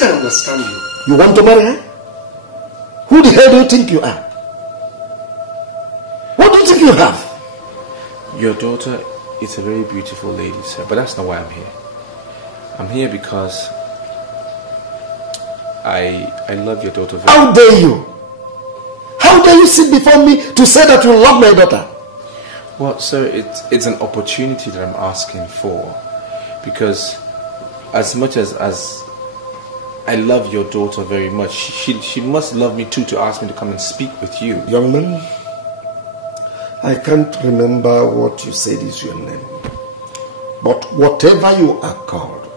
Yes, I understand you. You want to marry her? Who the hell do you think you are? What do you think you have? Your daughter is a very beautiful lady, sir, but that's not why I'm here. I'm here because I love your daughter very much. How dare you? How dare you sit before me to say that you love my daughter? Well, sir, it's an opportunity that I'm asking for, because as much as I love your daughter very much, she must love me too to ask me to come and speak with you. Young man, I can't remember what you said is your name. But whatever you are called,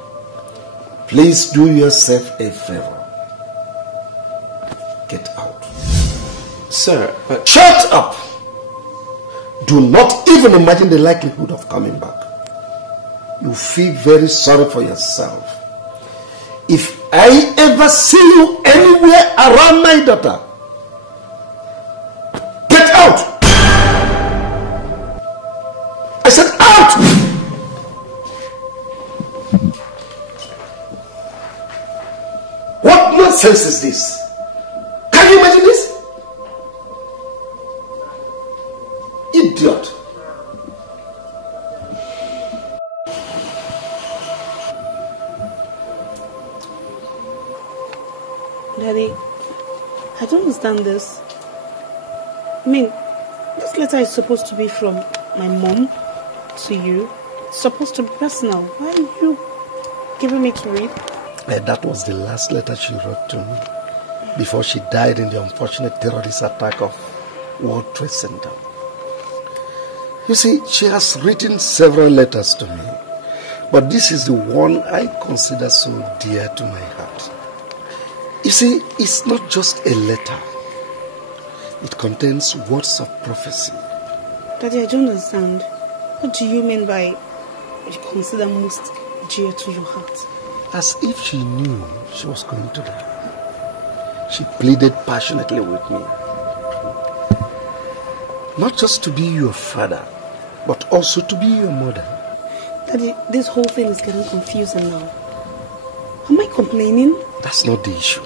please do yourself a favor. Get out. Sir, but... Shut up! Do not even imagine the likelihood of coming back. You feel very sorry for yourself. If I ever see you anywhere around my daughter, get out! I said out! What nonsense is this? Can you imagine this? Idiot. Daddy, I don't understand this. I mean, this letter is supposed to be from my mom to you. It's supposed to be personal. Why are you giving me to read? That was the last letter she wrote to me before she died in the unfortunate terrorist attack of World Trade Center. You see, she has written several letters to me, but this is the one I consider so dear to my heart. You see, it's not just a letter. It contains words of prophecy. Daddy, I don't understand. What do you mean by what you consider most dear to your heart? As if she knew she was going to die. She pleaded passionately with me. Not just to be your father, but also to be your mother. Daddy, this whole thing is getting confusing now. Am I complaining? That's not the issue.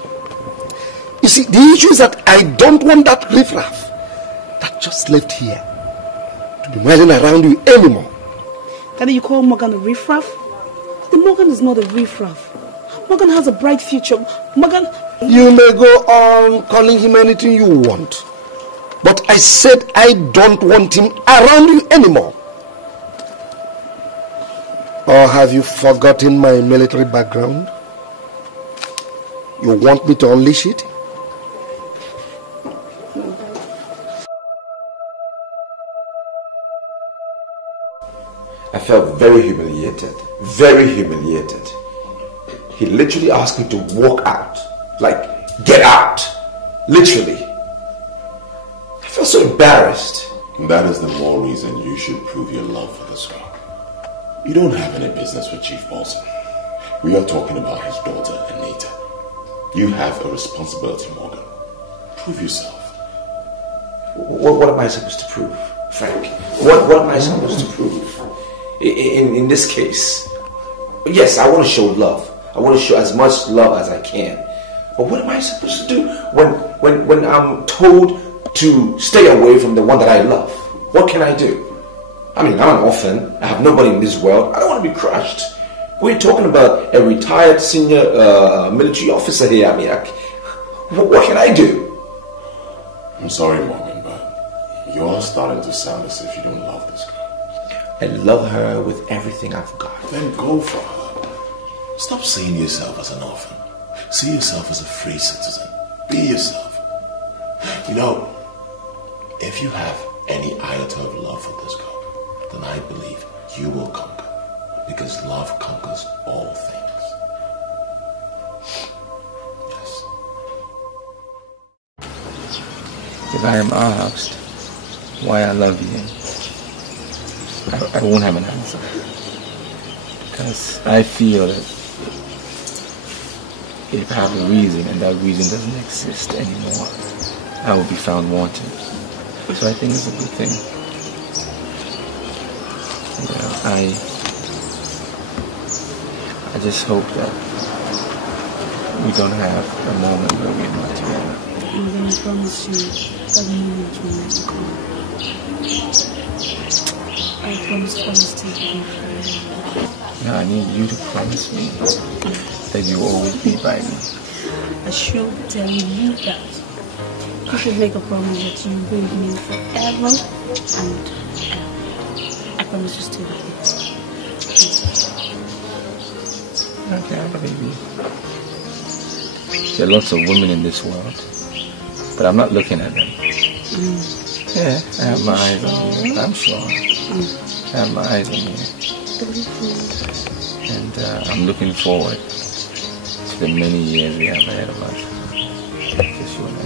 You see, the issue is that I don't want that riffraff that just left here to be whirling around you anymore. Daddy, you call Morgan a riffraff? The Morgan is not a riffraff. Morgan has a bright future. Morgan... You may go on calling him anything you want. But I said I don't want him around you anymore. Or have you forgotten my military background? You want me to unleash it? I felt very humiliated. Very humiliated. He literally asked me to walk out. Like, get out. Literally. I felt so embarrassed. That is the more reason you should prove your love for this girl. You don't have any business with Chief Bolson. We are talking about his daughter, Anita. You have a responsibility, Morgan. Prove yourself. What am I supposed to prove, Frank? What am I supposed to prove? In this case, yes, I want to show love. I want to show as much love as I can. But what am I supposed to do when I'm told to stay away from the one that I love? What can I do? I mean, I'm an orphan. I have nobody in this world. I don't want to be crushed. We're talking about a retired senior military officer here. I mean, what can I do? I'm sorry, Morgan, but you're starting to sound as if you don't love this girl. I love her with everything I've got. Then go for her. Stop seeing yourself as an orphan. See yourself as a free citizen. Be yourself. You know, if you have any iota of love for this girl, then I believe you will conquer. Because love conquers all things. Yes. If I am asked why I love you, I won't have an answer. Because I feel that if I have a reason and that reason doesn't exist anymore, I will be found wanting. So I think it's a good thing. I just hope that we don't have a moment where we're not together. I'm going to promise you that the moment will never come. I promise to always stay with you forever. Now I need you to promise me that you will always be by me. I should tell you that. You should make a promise that you will be with me forever and ever. I promise to stay with you. Okay, I believe you. There are lots of women in this world, but I'm not looking at them. Yeah, I have my eyes on you. I'm sure. I have my eyes on you. And I'm looking forward to the many years we have ahead of us. Just you and I.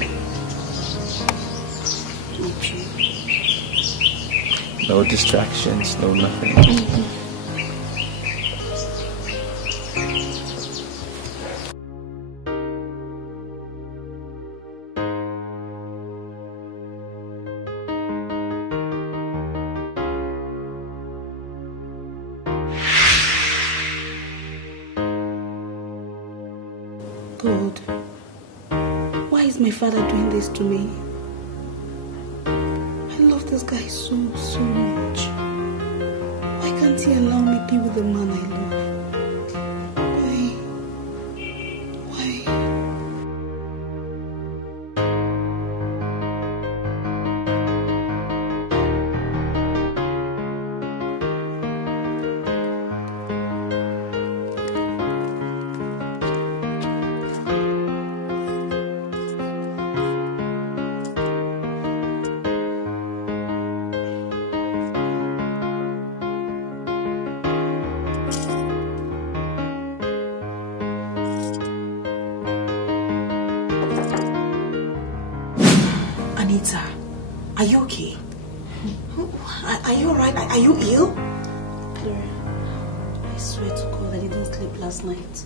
No distractions, no nothing. God, why is my father doing this to me? I love this guy so much. Why can't he allow me to be with the man I love? Why? Anita, are you okay? Are you alright? Are you ill? Gloria, I swear to God I didn't sleep last night.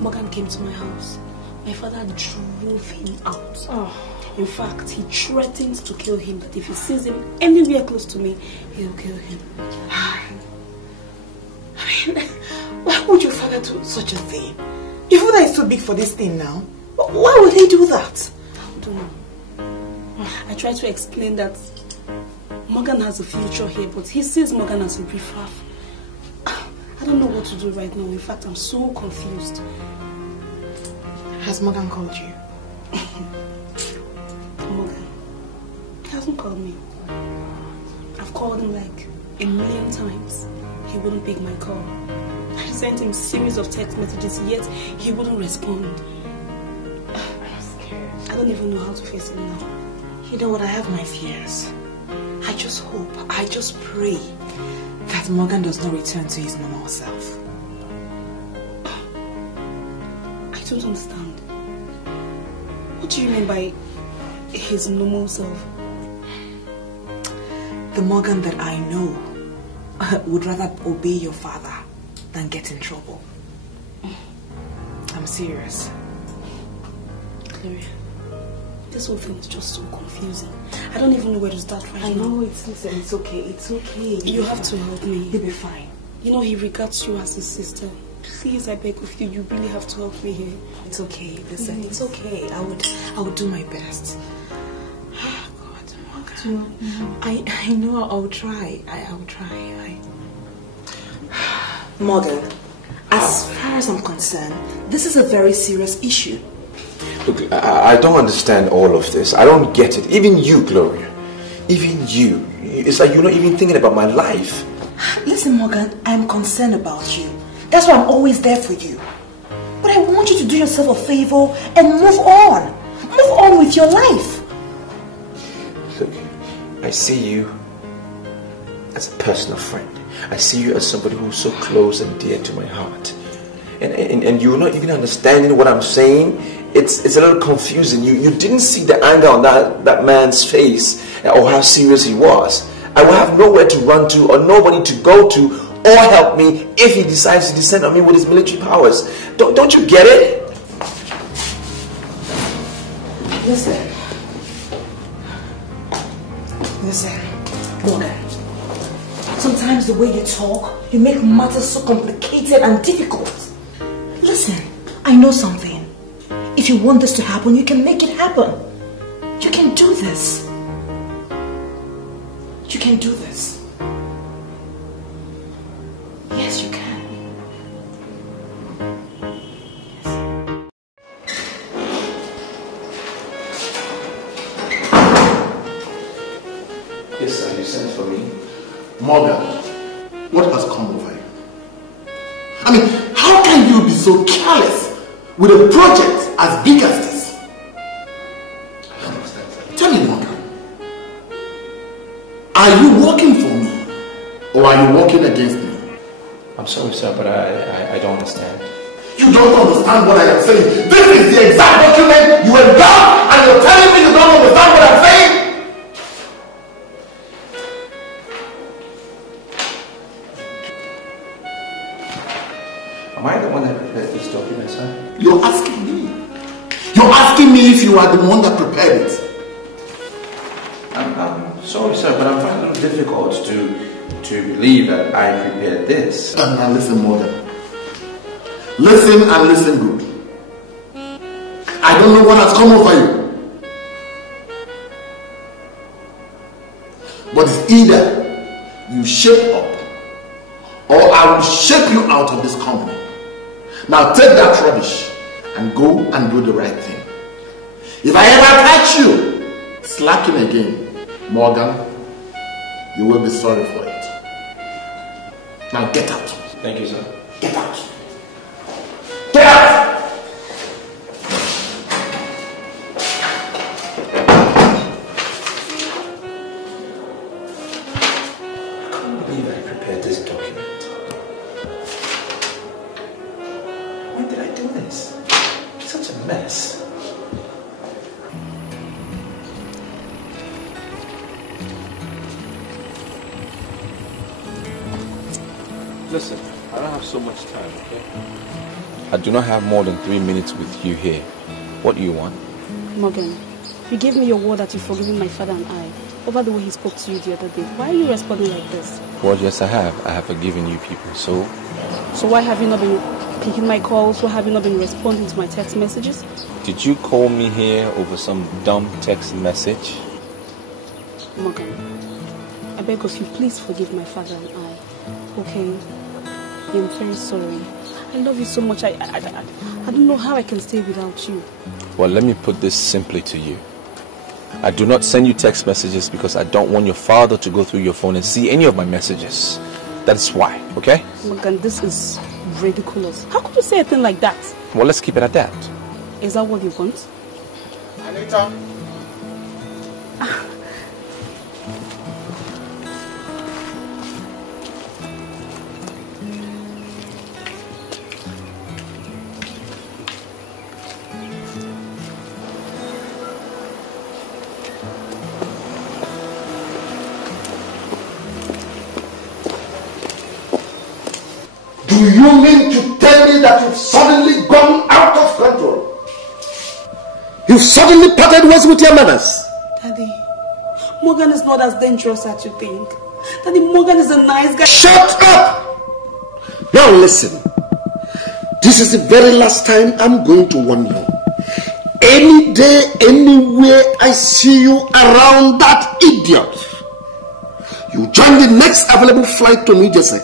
Morgan came to my house. My father drove him out. In fact, he threatened to kill him, that if he sees him anywhere close to me, he'll kill him. I mean, why would your father do such a thing? Your father is too big for this thing now. Why would he do that? I don't know. I tried to explain that Morgan has a future here, but he sees Morgan as a riffraff. I don't know what to do right now. In fact, I'm so confused. Has Morgan called you? Morgan, he hasn't called me. I've called him like 1,000,000 times. He wouldn't pick my call. I sent him a series of text messages, yet he wouldn't respond. I'm scared. I don't even know how to face him now. You know what? I have my fears. I just hope, I just pray that Morgan does not return to his normal self. I don't understand. What do you mean by his normal self? The Morgan that I know would rather obey your father than get in trouble. I'm serious. Gloria, this whole thing is just so confusing. I don't even know where to start right now. I know, it's okay, it's okay. You have to help me. You'll be fine. You know he regards you as his sister. Please, I beg of you, you really have to help me here. It's okay, listen, it's okay. I would do my best. God, Morgan. I know I'll try. I'll try. Morgan, as far as I'm concerned, this is a very serious issue. Look, I don't understand all of this. I don't get it. Even you, Gloria. Even you. It's like you're not even thinking about my life. Listen, Morgan, I'm concerned about you. That's why I'm always there for you. But I want you to do yourself a favor and move on. Move on with your life. Look, I see you as a personal friend. I see you as somebody who's so close and dear to my heart. And you're not even understanding what I'm saying. It's a little confusing. You didn't see the anger on that man's face or how serious he was. I will have nowhere to run to or nobody to go to or help me if he decides to descend on me with his military powers. Don't you get it? Listen, Morgan. Sometimes the way you talk, you make matters so complicated and difficult. Listen, I know something. If you want this to happen, you can make it happen. You can do this. You can do this. Yes, you can. Yes, sir, you sent for me. Morgan, what has come over you? I mean, how can you be so careless with a project as big as this? I don't understand, sir. Tell me, Morgan, are you working for me or are you working against me? I'm sorry, sir, but I don't understand. You don't understand what I am saying. This is the exact document you have done and you're telling me you don't understand what I'm saying? Am I the one that prepared this document, sir? You're asking me. You're asking me if you are the one that prepared it. I'm sorry, sir, but I'm finding it difficult to believe that I prepared this. Now listen, Morgan. Listen and listen good. I don't know what has come over you. But it's either you shape up or I will shape you out of this company. Now take that rubbish and go and do the right thing. If I ever catch you slacking again, Morgan, you will be sorry for it. Now get out. Thank you, sir. Get out. Get out! I can't believe I prepared this document. When did I do this? It's such a mess. Listen, I don't have so much time, okay? I do not have more than 3 minutes with you here. What do you want? Morgan, you gave me your word that you've forgiven my father and I over the way he spoke to you the other day. Why are you responding like this? Well, yes, I have. I have forgiven you people, so... So why have you not been picking my calls? Why have you not been responding to my text messages? Did you call me here over some dumb text message? Morgan, I beg of you, please forgive my father and I. Okay? I'm very sorry. I love you so much. I don't know how I can stay without you. Well, let me put this simply to you. I do not send you text messages because I don't want your father to go through your phone and see any of my messages. That's why, okay? Morgan, this is ridiculous. How could you say a thing like that? Well, let's keep it at that. Is that what you want? Anita. Do you mean to tell me that you've suddenly gone out of control? You've suddenly parted ways with your manners? Daddy, Morgan is not as dangerous as you think. Daddy, Morgan is a nice guy. Shut up! Now listen. This is the very last time I'm going to warn you. Any day, anywhere I see you around that idiot, you join the next available flight to New Jersey.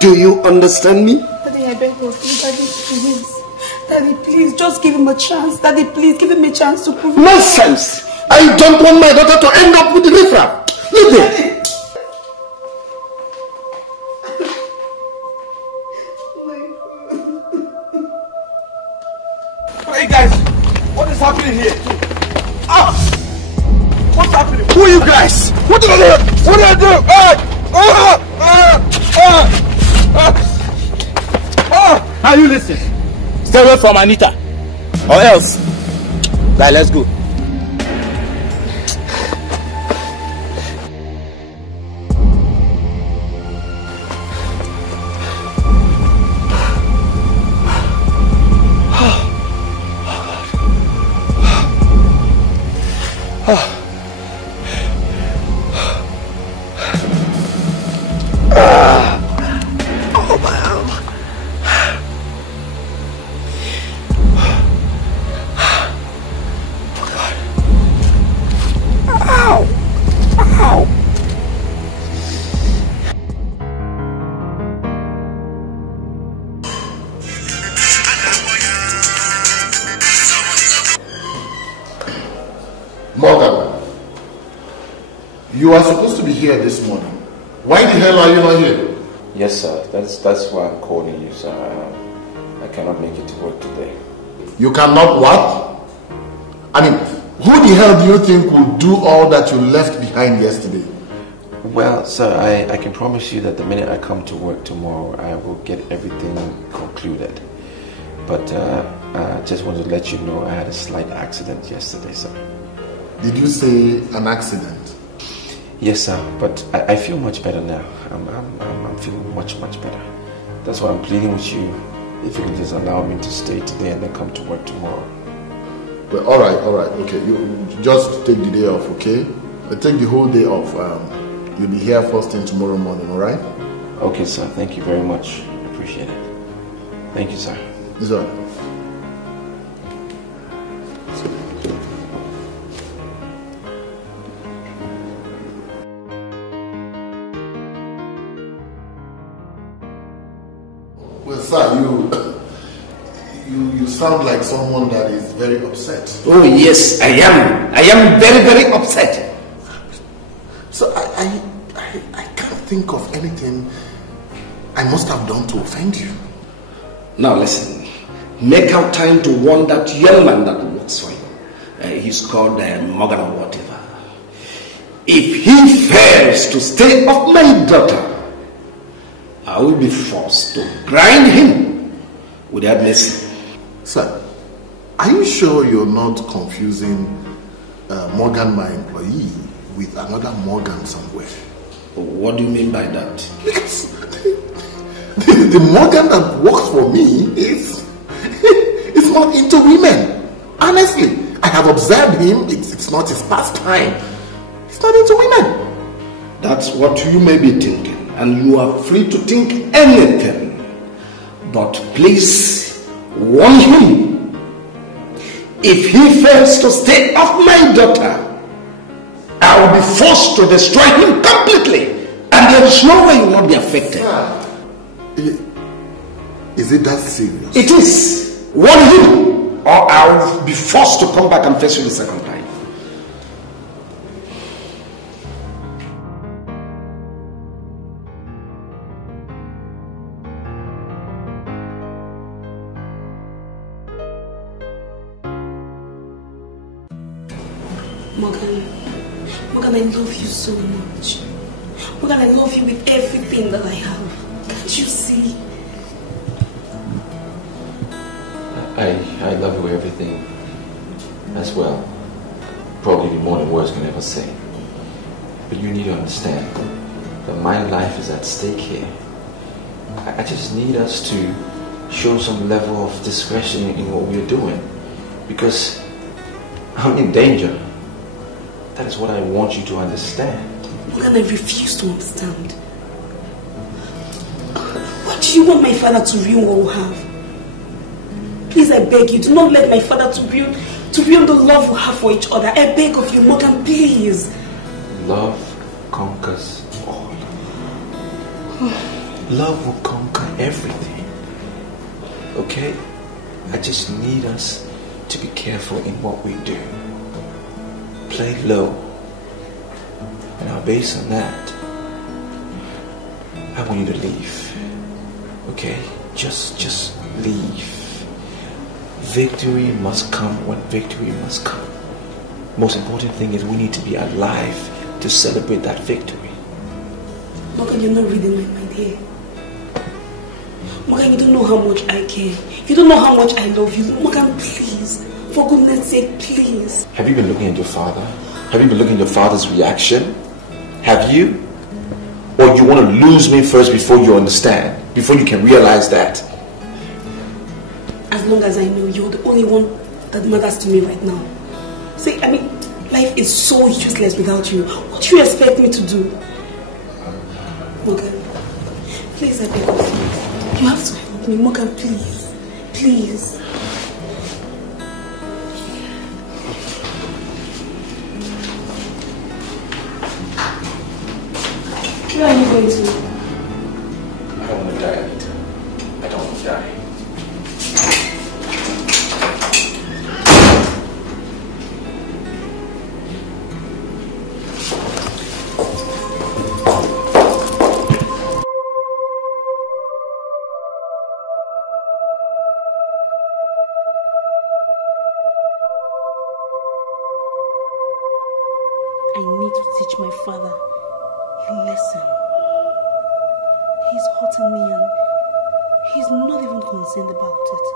Do you understand me? Daddy, I beg of you. Daddy, please. Daddy, please, just give him a chance. Daddy, please, give him a chance to prove it. Nonsense! I don't want my daughter to end up with the riffraff. Leave it. Hey guys, what is happening here? Ah! What's happening? Who are you guys? What did I do? What did I do? Now you listen. Stay away from Anita. Or else. Right, let's go. You are supposed to be here this morning. Why the hell are you not here? Yes, sir. That's why I'm calling you, sir. I cannot make it to work today. You cannot what? I mean, who the hell do you think will do all that you left behind yesterday? Well, sir, I can promise you that the minute I come to work tomorrow, I will get everything concluded. But I just wanted to let you know I had a slight accident yesterday, sir. Did you say an accident? Yes, sir, but I feel much better now. I'm feeling much better. That's why I'm pleading with you, if you can just allow me to stay today and then come to work tomorrow. Well, all right, okay. You just take the day off, okay? Take the whole day off. You'll be here first thing tomorrow morning, all right? Okay, sir. Thank you very much. I appreciate it. Thank you, sir. It's all right. Well, sir, you sound like someone that is very upset. Oh yes, I am. I am very upset. So I can't think of anything I must have done to offend you. Now listen, make out time to warn that young man that works for you. He's called Morgan or whatever. If he fails to stay off my daughter, I will be forced to grind him without mercy. Sir, are you sure you're not confusing Morgan, my employee, with another Morgan somewhere? What do you mean by that? Yes. The Morgan that works for me is not into women. Honestly, I have observed him. It's not his pastime. He's not into women. That's what you may be thinking, and you are free to think anything. But please warn him. If he fails to stay off my daughter, I will be forced to destroy him completely, and there is no way you will not be affected. Is it that serious? It is. Warn him, or I will be forced to come back and face you the second time. Morgan, I love you so much. Morgan, I love you with everything that I have. Can't you see? I love you with everything as well. Probably more than words can ever say. But you need to understand that my life is at stake here. I just need us to show some level of discretion in what we're doing. Because I'm in danger. That is what I want you to understand. Morgan, I refuse to understand. Why do you want my father to ruin what we have? Please, I beg you, do not let my father to ruin the love we have for each other. I beg of you, Morgan, please. Love conquers all. Love will conquer everything. Okay? I just need us to be careful in what we do. Play low. And now based on that, I want you to leave. Okay? Just leave. Victory must come when victory must come. Most important thing is we need to be alive to celebrate that victory. Morgan, you're not reading my mind here. Morgan, you don't know how much I care. You don't know how much I love you. Morgan, please. For goodness sake, please. Have you been looking at your father? Have you been looking at your father's reaction? Have you? Or you want to lose me first before you understand? Before you can realize that? As long as I know you're the only one that matters to me right now. See, I mean, life is so useless without you. What do you expect me to do? Morgan, please, I beg of you. You have to help me. Morgan, please. Please. Where are you going to? I don't want to die, Anita. I don't want to die. Listen, he's hurting me and he's not even concerned about it.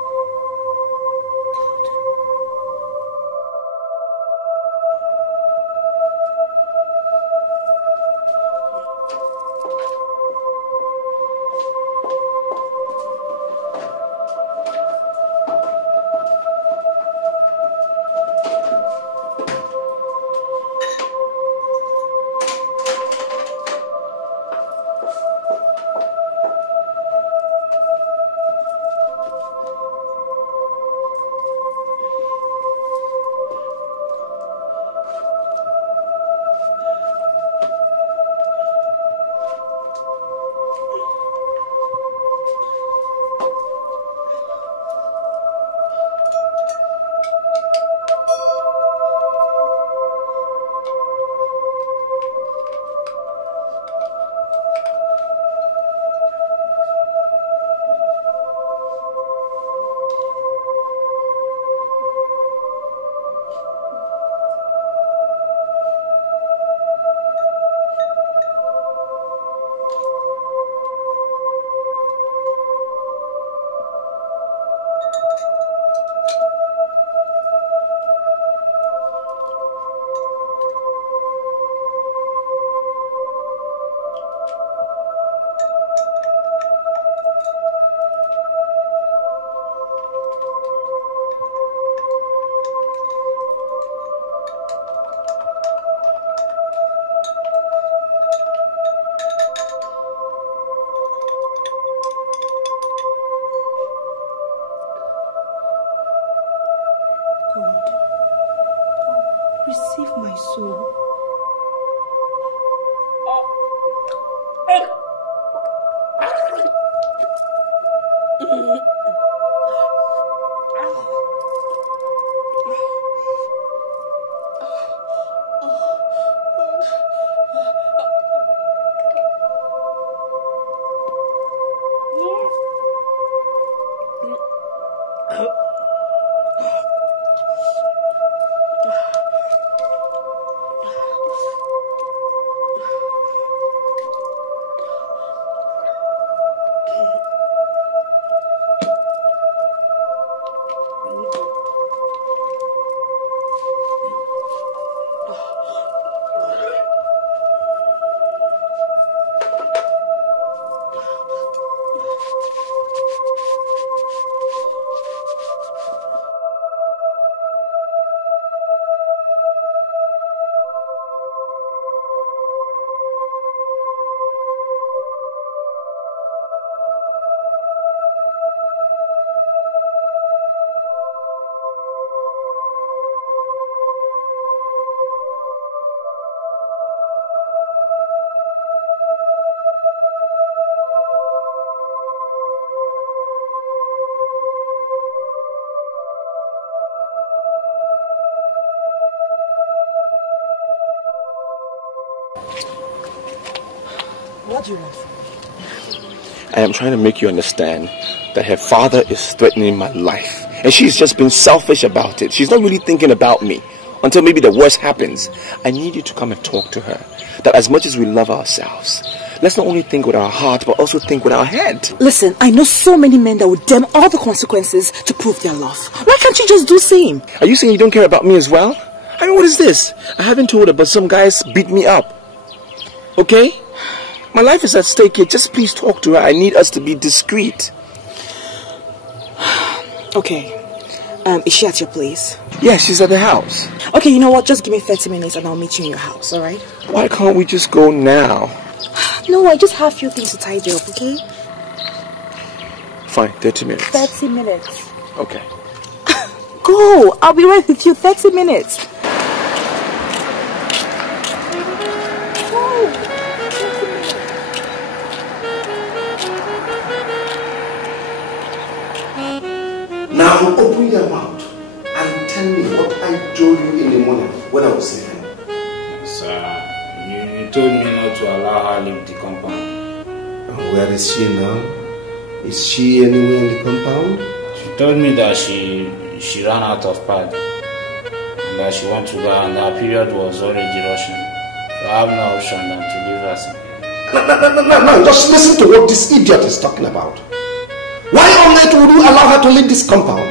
Receive my soul. What do you want from me? I am trying to make you understand that her father is threatening my life. And she's just been selfish about it. She's not really thinking about me until maybe the worst happens. I need you to come and talk to her. That as much as we love ourselves, let's not only think with our heart, but also think with our head. Listen, I know so many men that would damn all the consequences to prove their love. Why can't you just do the same? Are you saying you don't care about me as well? I mean, what is this? I haven't told her, but some guys beat me up. Okay? My life is at stake here. Just please talk to her. I need us to be discreet. Okay. Is she at your place? Yeah, she's at the house. Okay, you know what? Just give me 30 minutes and I'll meet you in your house, alright? Why can't we just go now? No, I just have a few things to tidy up, okay? Fine, 30 minutes. 30 minutes. Okay. Go! I'll be right with you. 30 minutes. Now open your mouth and tell me what I told you in the morning when I was sleeping. Sir, you told me not to allow her leave the compound. And where is she now? Is she anywhere in the compound? She told me that she ran out of pad and that she wants to go and her period was already rushing. So I have no option than to leave her. No, just listen to what this idiot is talking about. Why on earth would you allow her to leave this compound?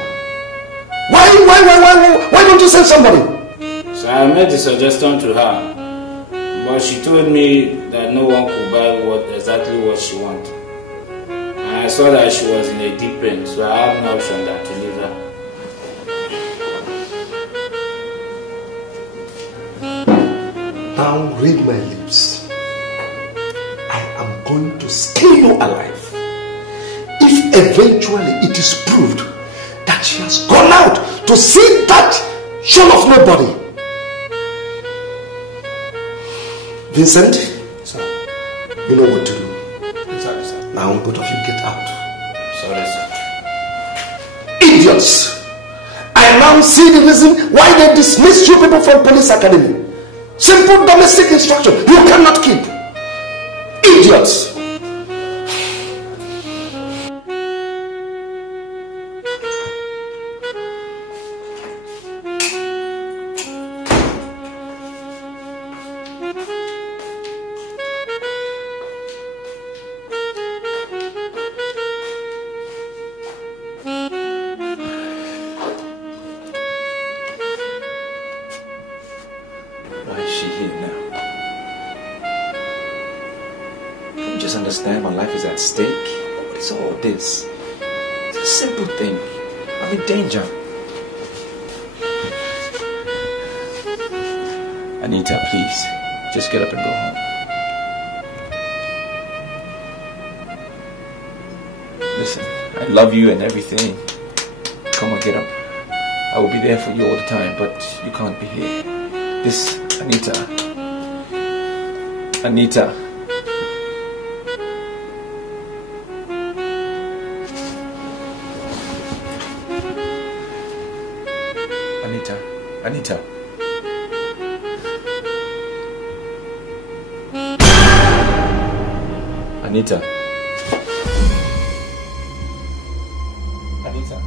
Why don't you send somebody? So I made the suggestion to her, but she told me that no one could buy exactly what she wanted. And I saw that she was in a deep pain, so I had no option than to leave her. Now read my lips. I am going to skin you alive. If eventually it is proved that she has gone out to see that show of nobody. Vincent, sir, you know what to do. Sorry, sir. Now both of you get out. Sorry, sir. Idiots! I now see the reason why they dismissed you people from police academy. Simple domestic instruction you cannot keep. Idiots! This. It's a simple thing. I'm in danger. Anita, please, just get up and go home. Listen, I love you and everything. Come on, get up. I will be there for you all the time, but you can't be here. This, Anita. Anita. Anita. Anita. Anita. Anita.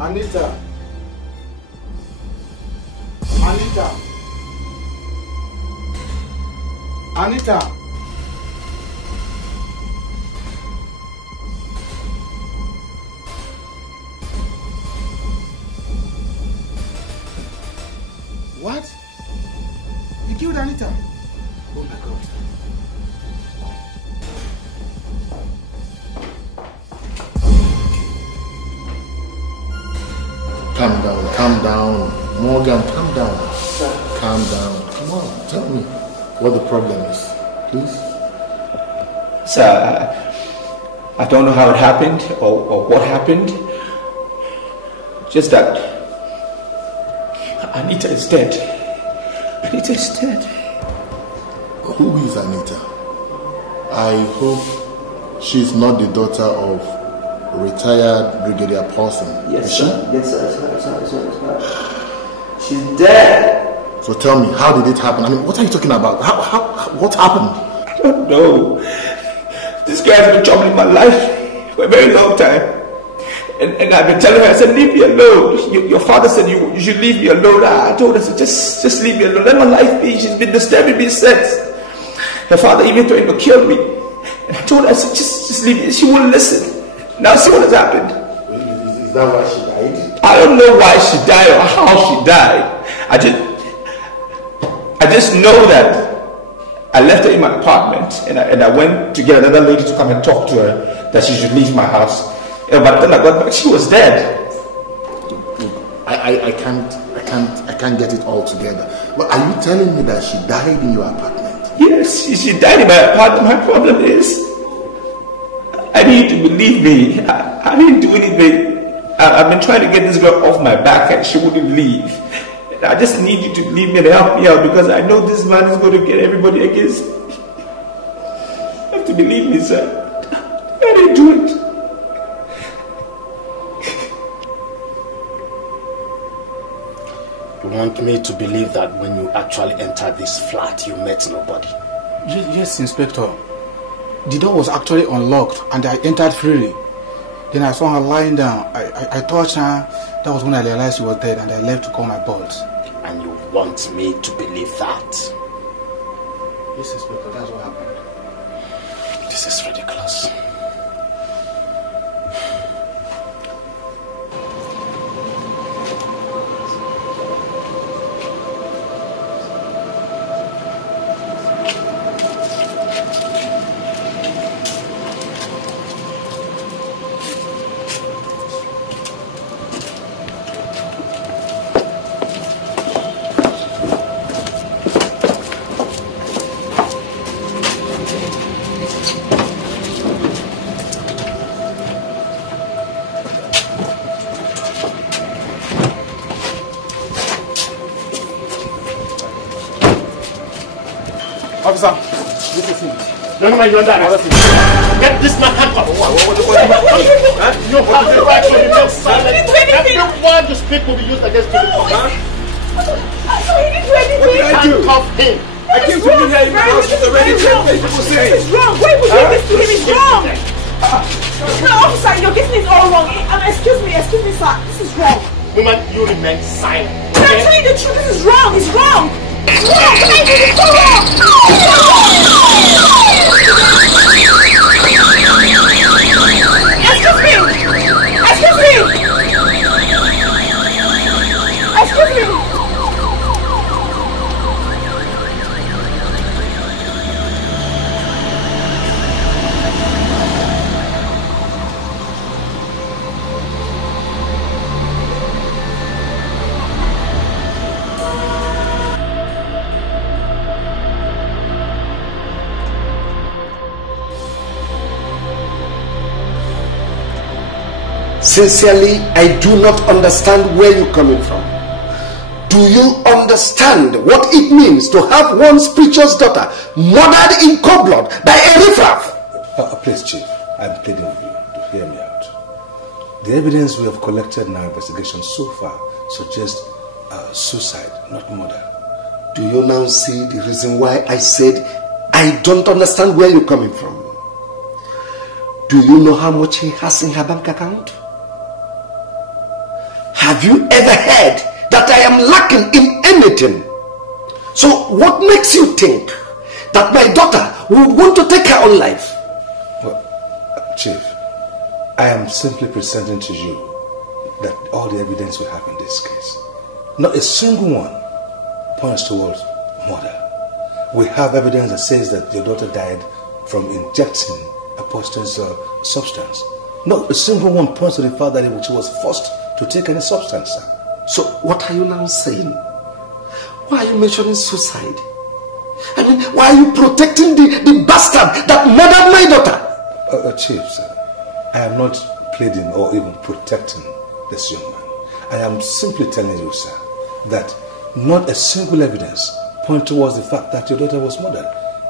Anita. Anita. What? You killed Anita? Oh my God. Calm down. Morgan, calm down. Calm down. Come on, tell me what the problem is, please. Sir, I don't know how it happened or what happened. Just that Anita is dead. Anita is dead. Who is Anita? I hope she's not the daughter of retired Brigadier Paulson. Yes, sir. Yes, sir. She's dead. So tell me, how did it happen? I mean, what are you talking about? What happened? I don't know. This guy has been troubling my life for a very long time. And I've been telling her, I said, leave me alone. Your father said you should leave me alone. I told her, just leave me alone. Let my life be. She's been disturbing me since. Her father even threatened to kill me. And I told her, I said, just leave me. She wouldn't listen. Now see what has happened. Is that why she died? I don't know why she died or how she died. I just know that I left her in my apartment and I went to get another lady to come and talk to her that she should leave my house. And by the time I got back, she was dead. I can't get it all together. But are you telling me that she died in your apartment? Yes, she died in my apartment. My problem is, I need you to believe me. I didn't do anything. I've been trying to get this girl off my back and she wouldn't leave. I just need you to believe me and help me out because I know this man is going to get everybody against me. You have to believe me, sir. I didn't do it. You want me to believe that when you actually entered this flat, you met nobody? Yes, Inspector. The door was actually unlocked and I entered freely. Then I saw her lying down. I touched her. That was when I realized she was dead and I left to call my boss. And you want me to believe that? Yes, Inspector, that's what happened. This is ridiculous. Officer, this is him. No, you're under arrest. Get this man handcuffed. What? You have the right to remain silent. Every word you speak will be used against you. No, he didn't do anything. Handcuff him. I came to be here in the house with already 10 people saying. This is wrong. Why would you do this to him? It's wrong. No, officer, you're getting it all wrong. Excuse me, sir. This is wrong. Woman, you remain silent. I'm telling you the truth. This is wrong. It's wrong. It's wrong. Can I do this? So wrong. Excuse me. Sincerely, I do not understand where you're coming from. Do you understand what it means to have one's precious daughter murdered in cold blood by a riffraff? Please, Chief, I'm pleading with you to hear me out. The evidence we have collected in our investigation so far suggests suicide, not murder. Do you now see the reason why I said I don't understand where you're coming from? Do you know how much he has in her bank account? Have you ever heard that I am lacking in anything? So what makes you think that my daughter would want to take her own life? Well, Chief, I am simply presenting to you that all the evidence we have in this case, not a single one points towards murder. We have evidence that says that your daughter died from injecting a poisonous substance. Not a single one points to the fact that she was forced to take any substance, sir. So what are you now saying? Why are you mentioning suicide? I mean, why are you protecting the bastard that murdered my daughter? Chief, sir, I am not pleading or even protecting this young man. I am simply telling you, sir, that not a single evidence points towards the fact that your daughter was murdered.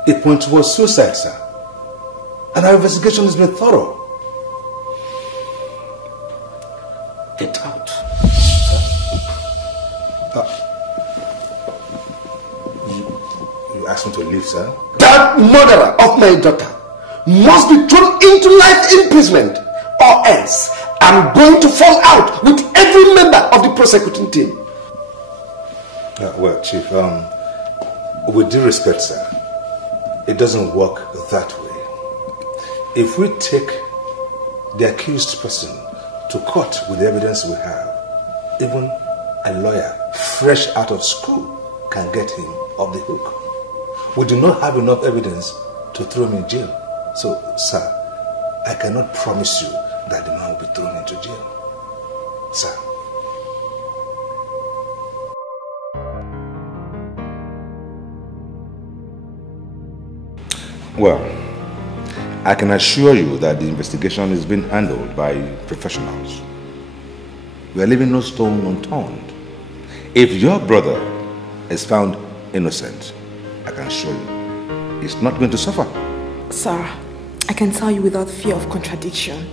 It points towards suicide, sir. And our investigation has been thorough. Get out. You asked me to leave, sir? That murderer of my daughter must be thrown into life imprisonment, or else I'm going to fall out with every member of the prosecuting team. Well, Chief, with due respect, sir, it doesn't work that way. If we take the accused person to court with the evidence we have, even a lawyer fresh out of school can get him off the hook. We do not have enough evidence to throw him in jail. So, sir, I cannot promise you that the man will be thrown into jail. Sir. Well, I can assure you that the investigation is being handled by professionals. We are leaving no stone unturned. If your brother is found innocent, I can assure you, he's not going to suffer. Sir, I can tell you without fear of contradiction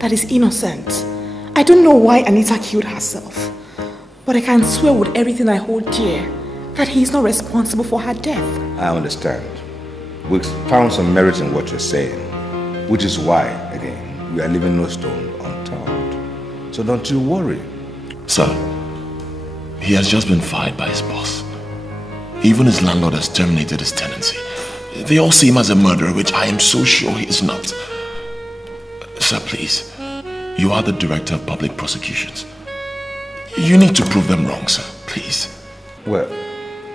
that he's innocent. I don't know why Anita killed herself, but I can swear with everything I hold dear that he is not responsible for her death. I understand. We've found some merit in what you're saying, which is why, again, we are leaving no stone unturned. So don't you worry. Sir, he has just been fired by his boss. Even his landlord has terminated his tenancy. They all see him as a murderer, which I am so sure he is not. Sir, please, you are the director of public prosecutions. You need to prove them wrong, sir, please. Well,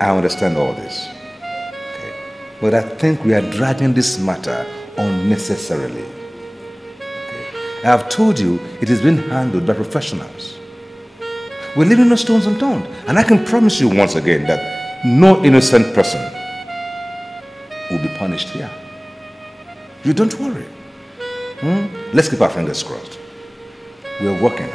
I understand all this. Okay. But I think we are dragging this matter unnecessarily. Okay. I have told you it is being handled by professionals. We're leaving no stones unturned. And I can promise you once again that no innocent person will be punished here. You don't worry. Let's keep our fingers crossed. We're working.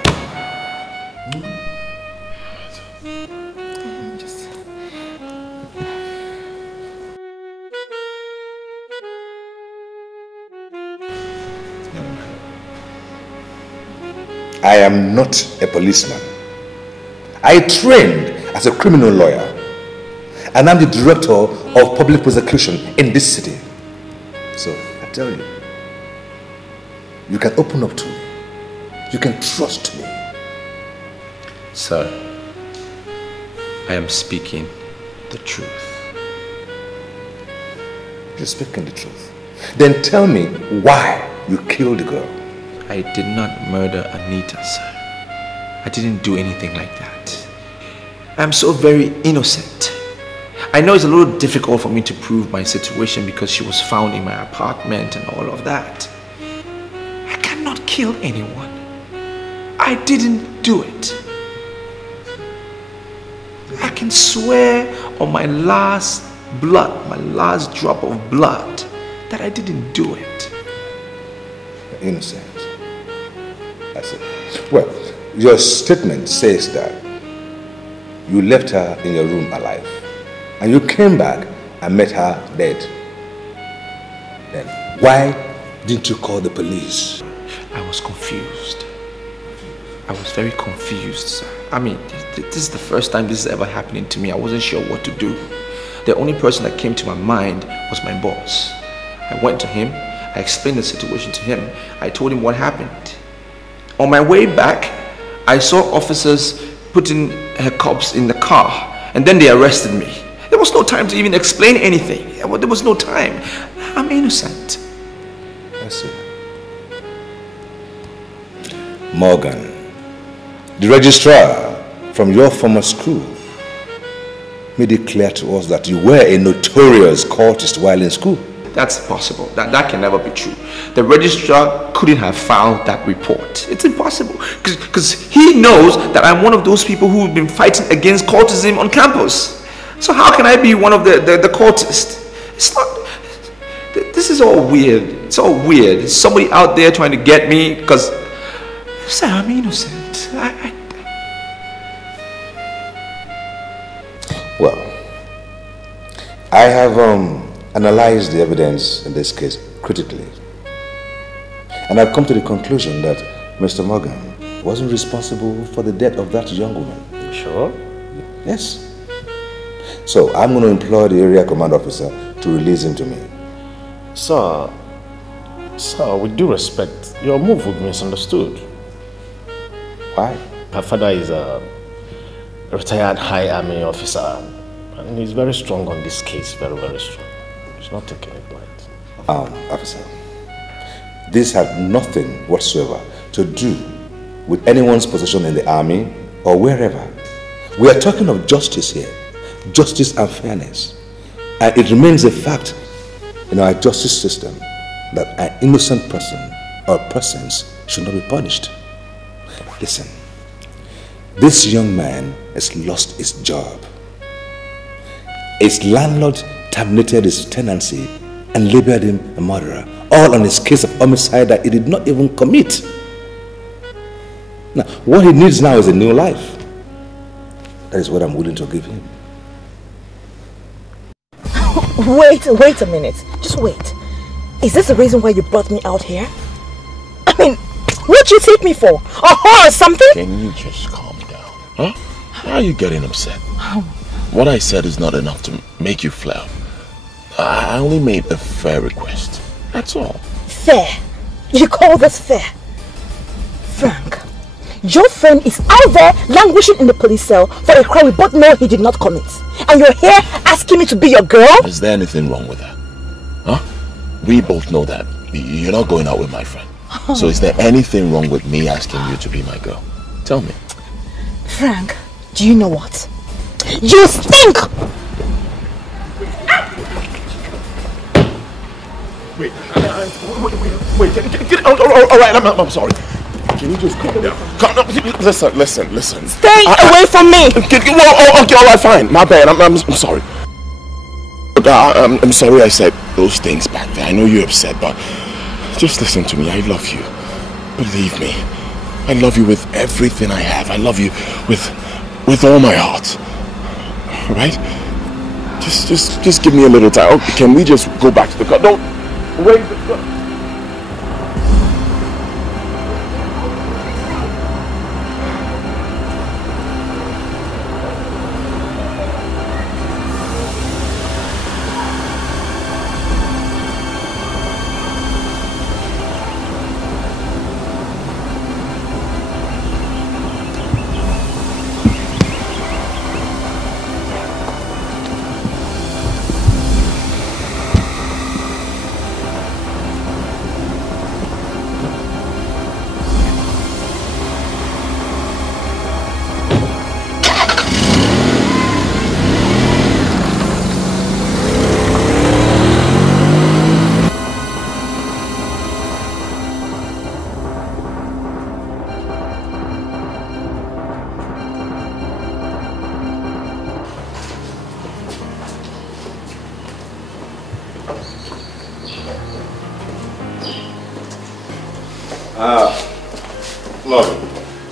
I am not a policeman. I trained as a criminal lawyer, and I'm the director of public prosecution in this city. So I tell you, you can open up to me. You can trust me. Sir, I am speaking the truth. You're speaking the truth. Then tell me why you killed the girl. I did not murder Anita, sir. I didn't do anything like that. I'm so very innocent. I know it's a little difficult for me to prove my situation because she was found in my apartment and all of that. I cannot kill anyone. I didn't do it. I can swear on my last blood, my last drop of blood, that I didn't do it. You're innocent. I see. Well, your statement says that you left her in your room alive and you came back and met her dead. Then why didn't you call the police? I was confused. I was very confused, sir. I mean, this is the first time this is ever happening to me. I wasn't sure what to do. The only person that came to my mind was my boss. I went to him. I explained the situation to him. I told him what happened. On my way back, I saw officers putting her corpse in the car, and then they arrested me. There was no time to even explain anything. There was no time. I'm innocent. I see. Morgan, the registrar from your former school, made it clear to us that you were a notorious cultist while in school. That's possible. That can never be true. The registrar couldn't have found that report. It's impossible. Because he knows that I'm one of those people who've been fighting against cultism on campus. So how can I be one of the cultists? It's not... This is all weird. It's all weird. There's somebody out there trying to get me because... Sir, I'm innocent. Well, I have analyzed the evidence in this case critically. And I've come to the conclusion that Mr. Morgan wasn't responsible for the death of that young woman. Sure? Yes. So I'm going to employ the area command officer to release him to me. Sir, with due respect, your move would be misunderstood. Why? Her father is a retired high army officer, and he's very strong on this case, very, very strong. He's not taking it light. Officer, this had nothing whatsoever to do with anyone's position in the army or wherever. We are talking of justice here, justice and fairness. And it remains a fact in our justice system that an innocent person or persons should not be punished. Listen, this young man has lost his job. His landlord terminated his tenancy and labeled him a murderer, all on his case of homicide that he did not even commit. Now, what he needs now is a new life. That is what I'm willing to give him. Wait a minute. Just wait. Is this the reason why you brought me out here? I mean, what'd you take me for? A whore or something? Can you just calm down? Huh? Why are you getting upset? What I said is not enough to make you flare. I only made a fair request. That's all. Fair? You call this fair? Frank, your friend is out there languishing in the police cell for a crime we both know he did not commit. And you're here asking me to be your girl? Is there anything wrong with that? Huh? We both know that you're not going out with my friend. So is there anything wrong with me asking you to be my girl? Tell me. Frank, do you know what? You stink! Wait, get all right, I'm sorry. Can you just calm down? Listen. Stay away from me! Okay, all right, fine. My bad, I'm sorry. I'm sorry I said those things back there. I know you're upset, but just listen to me. I love you. Believe me. I love you with everything I have. I love you with all my heart. Right? Just give me a little time. Okay, can we just go back to the car? Don't wait.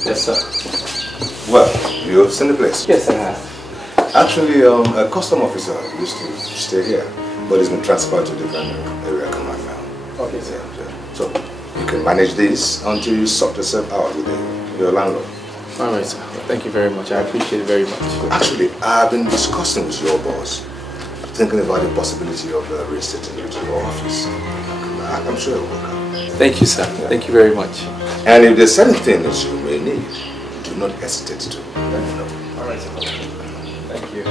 Yes, sir. Well, you've seen the place? Yes, I have. Actually, a custom officer used to stay here, but he's been transferred to a different area command now. Okay, sir. So, you can manage this until you sort yourself out with your landlord. All right, sir. Thank you very much. I appreciate it very much. Actually, I've been discussing with your boss, thinking about the possibility of reinstating you to your office. I'm sure it will work out. Thank you, sir. Yeah. Thank you very much. And if there's anything that you may need, do not hesitate to let me know. All right, sir. Thank you.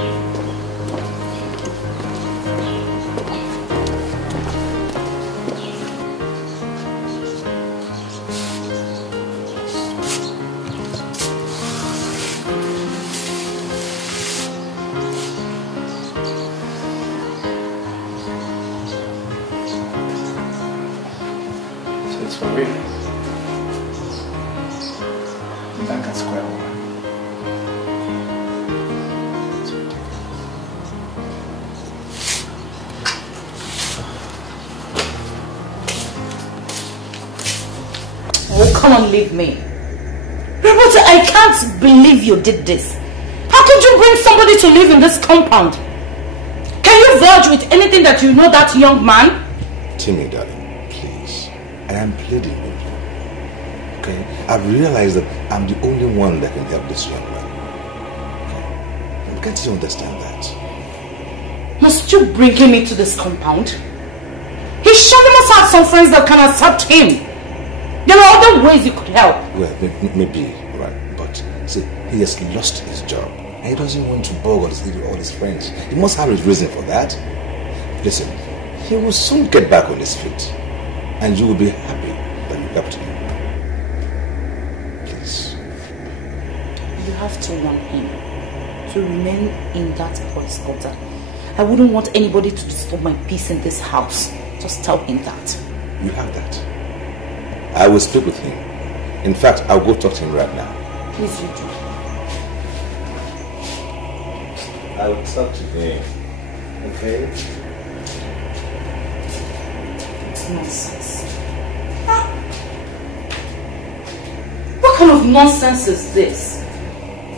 So it's for real. Back at square one. Oh, come on, leave me. Roberta, I can't believe you did this. How could you bring somebody to live in this compound? Can you vouch with anything that you know that young man? Timmy, darling, please. I am pleading with you. Okay? I've realized that I'm the only one that can help this young man. Okay? Can't you understand that? Must you bring him into this compound? He surely must have some friends that can accept him. There are other ways you could help. Well, maybe, right. But see, he has lost his job. And he doesn't want to bug all his friends. He must have his reason for that. Listen, he will soon get back on his feet. And you will be happy that you helped him. Please. You have to warn him to remain in that boy's quarter. I wouldn't want anybody to disturb my peace in this house. Just tell him that. You have that. I will speak with him. In fact, I'll go talk to him right now. Please, you do. I will talk to him. Okay? What nonsense? Huh? What kind of nonsense is this?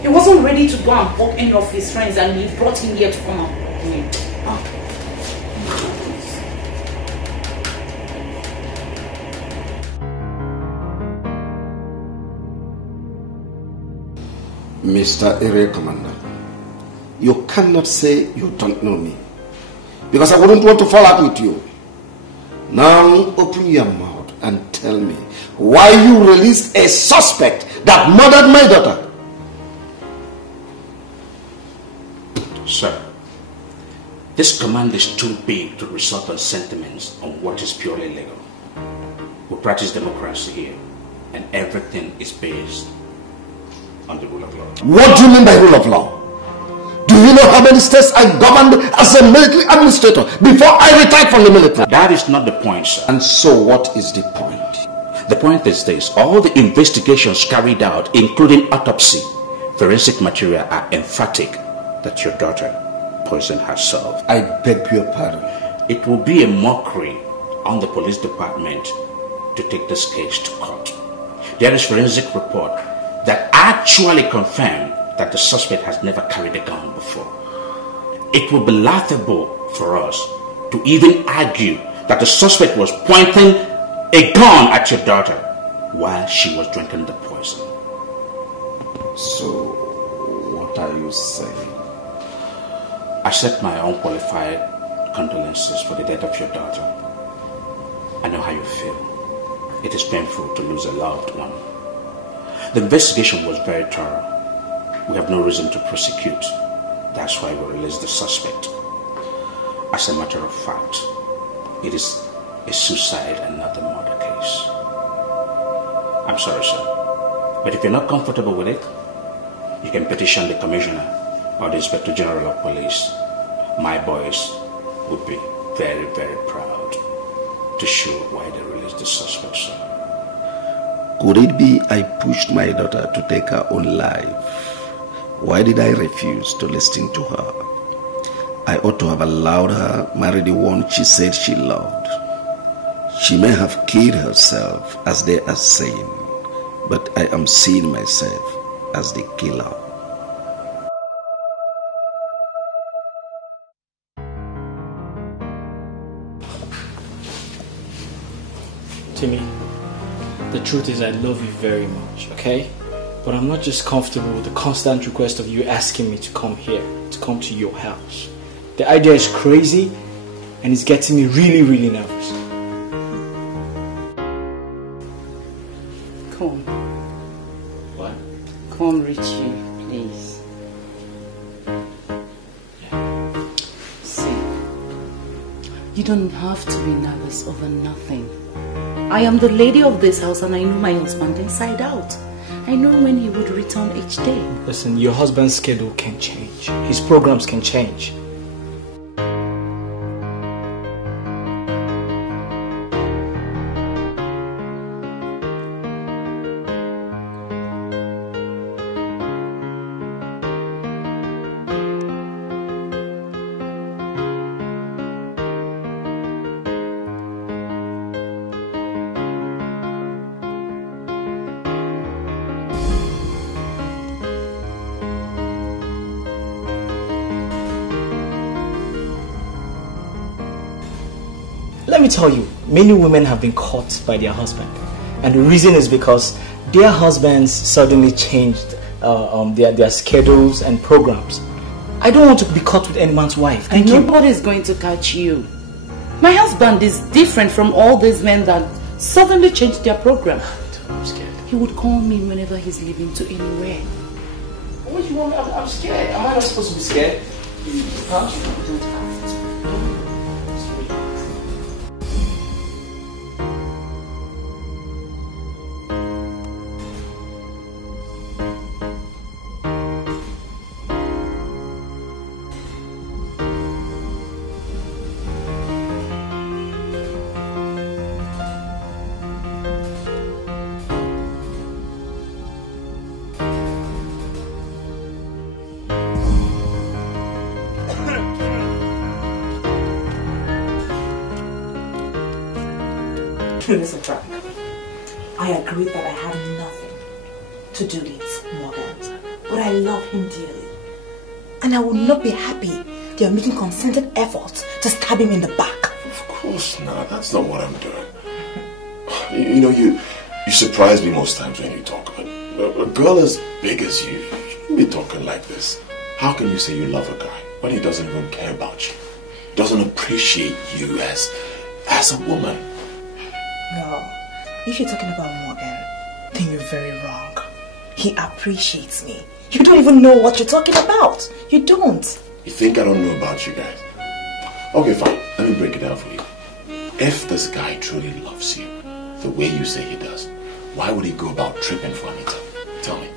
He wasn't ready to go and hug any of his friends and he brought him here to come and hug me. Huh? Mr. Area Commander, you cannot say you don't know me, because I wouldn't want to fall out with you. Now open your mouth and tell me why you released a suspect that murdered my daughter. Sir, this command is too big to resort on sentiments on what is purely legal. We practice democracy here, and everything is based on the rule of law. What do you mean by rule of law? Do you know how many states I governed as a military administrator before I retired from the military? That is not the point, sir. And so what is the point? The point is this: all the investigations carried out, including autopsy, forensic material, are emphatic that your daughter poisoned herself. I beg your pardon. It will be a mockery on the police department to take this case to court. There is forensic report that actually confirmed that the suspect has never carried a gun before. It would be laughable for us to even argue that the suspect was pointing a gun at your daughter while she was drinking the poison. So, what are you saying? I accept my unqualified condolences for the death of your daughter. I know how you feel. It is painful to lose a loved one. The investigation was very thorough. We have no reason to prosecute. That's why we released the suspect. As a matter of fact, it is a suicide and not a murder case. I'm sorry, sir. But if you're not comfortable with it, you can petition the commissioner or the inspector general of police. My boys would be very, very proud to show why they released the suspect, sir. Could it be I pushed my daughter to take her own life? Why did I refuse to listen to her? I ought to have allowed her marry the one she said she loved. She may have killed herself, as they are saying, but I am seeing myself as the killer. Timmy, the truth is I love you very much, okay? But I'm not just comfortable with the constant request of you asking me to come here, to come to your house. The idea is crazy and it's getting me really, really nervous. Come. What? Come, Richie, please. Yeah. See, you don't have to be nervous over nothing. I am the lady of this house and I know my husband inside out. I know when he would return each day. Listen, your husband's schedule can change. His programs can change. Let me tell you, many women have been caught by their husband. And the reason is because their husbands suddenly changed their schedules and programs. I don't want to be caught with any man's wife. Thank you. Nobody is going to catch you. My husband is different from all these men that suddenly changed their program. I'm scared. He would call me whenever he's leaving to anywhere. What do you want? I'm scared. Am I not supposed to be scared? Huh? You don't have to. Listen, Frank. I agree that I have nothing to do with Morgan, but I love him dearly. And I would not be happy they are making concerted efforts to stab him in the back. Of course not. That's not what I'm doing. You know, you surprise me most times when you talk. But a girl as big as you shouldn't be talking like this. How can you say you love a guy when he doesn't even care about you? Doesn't appreciate you as a woman? No. If you're talking about Morgan, then you're very wrong. He appreciates me. You don't even know what you're talking about. You don't. You think I don't know about you guys? Okay, fine. Let me break it down for you. If this guy truly loves you the way you say he does, why would he go about tripping for Anita? Tell me.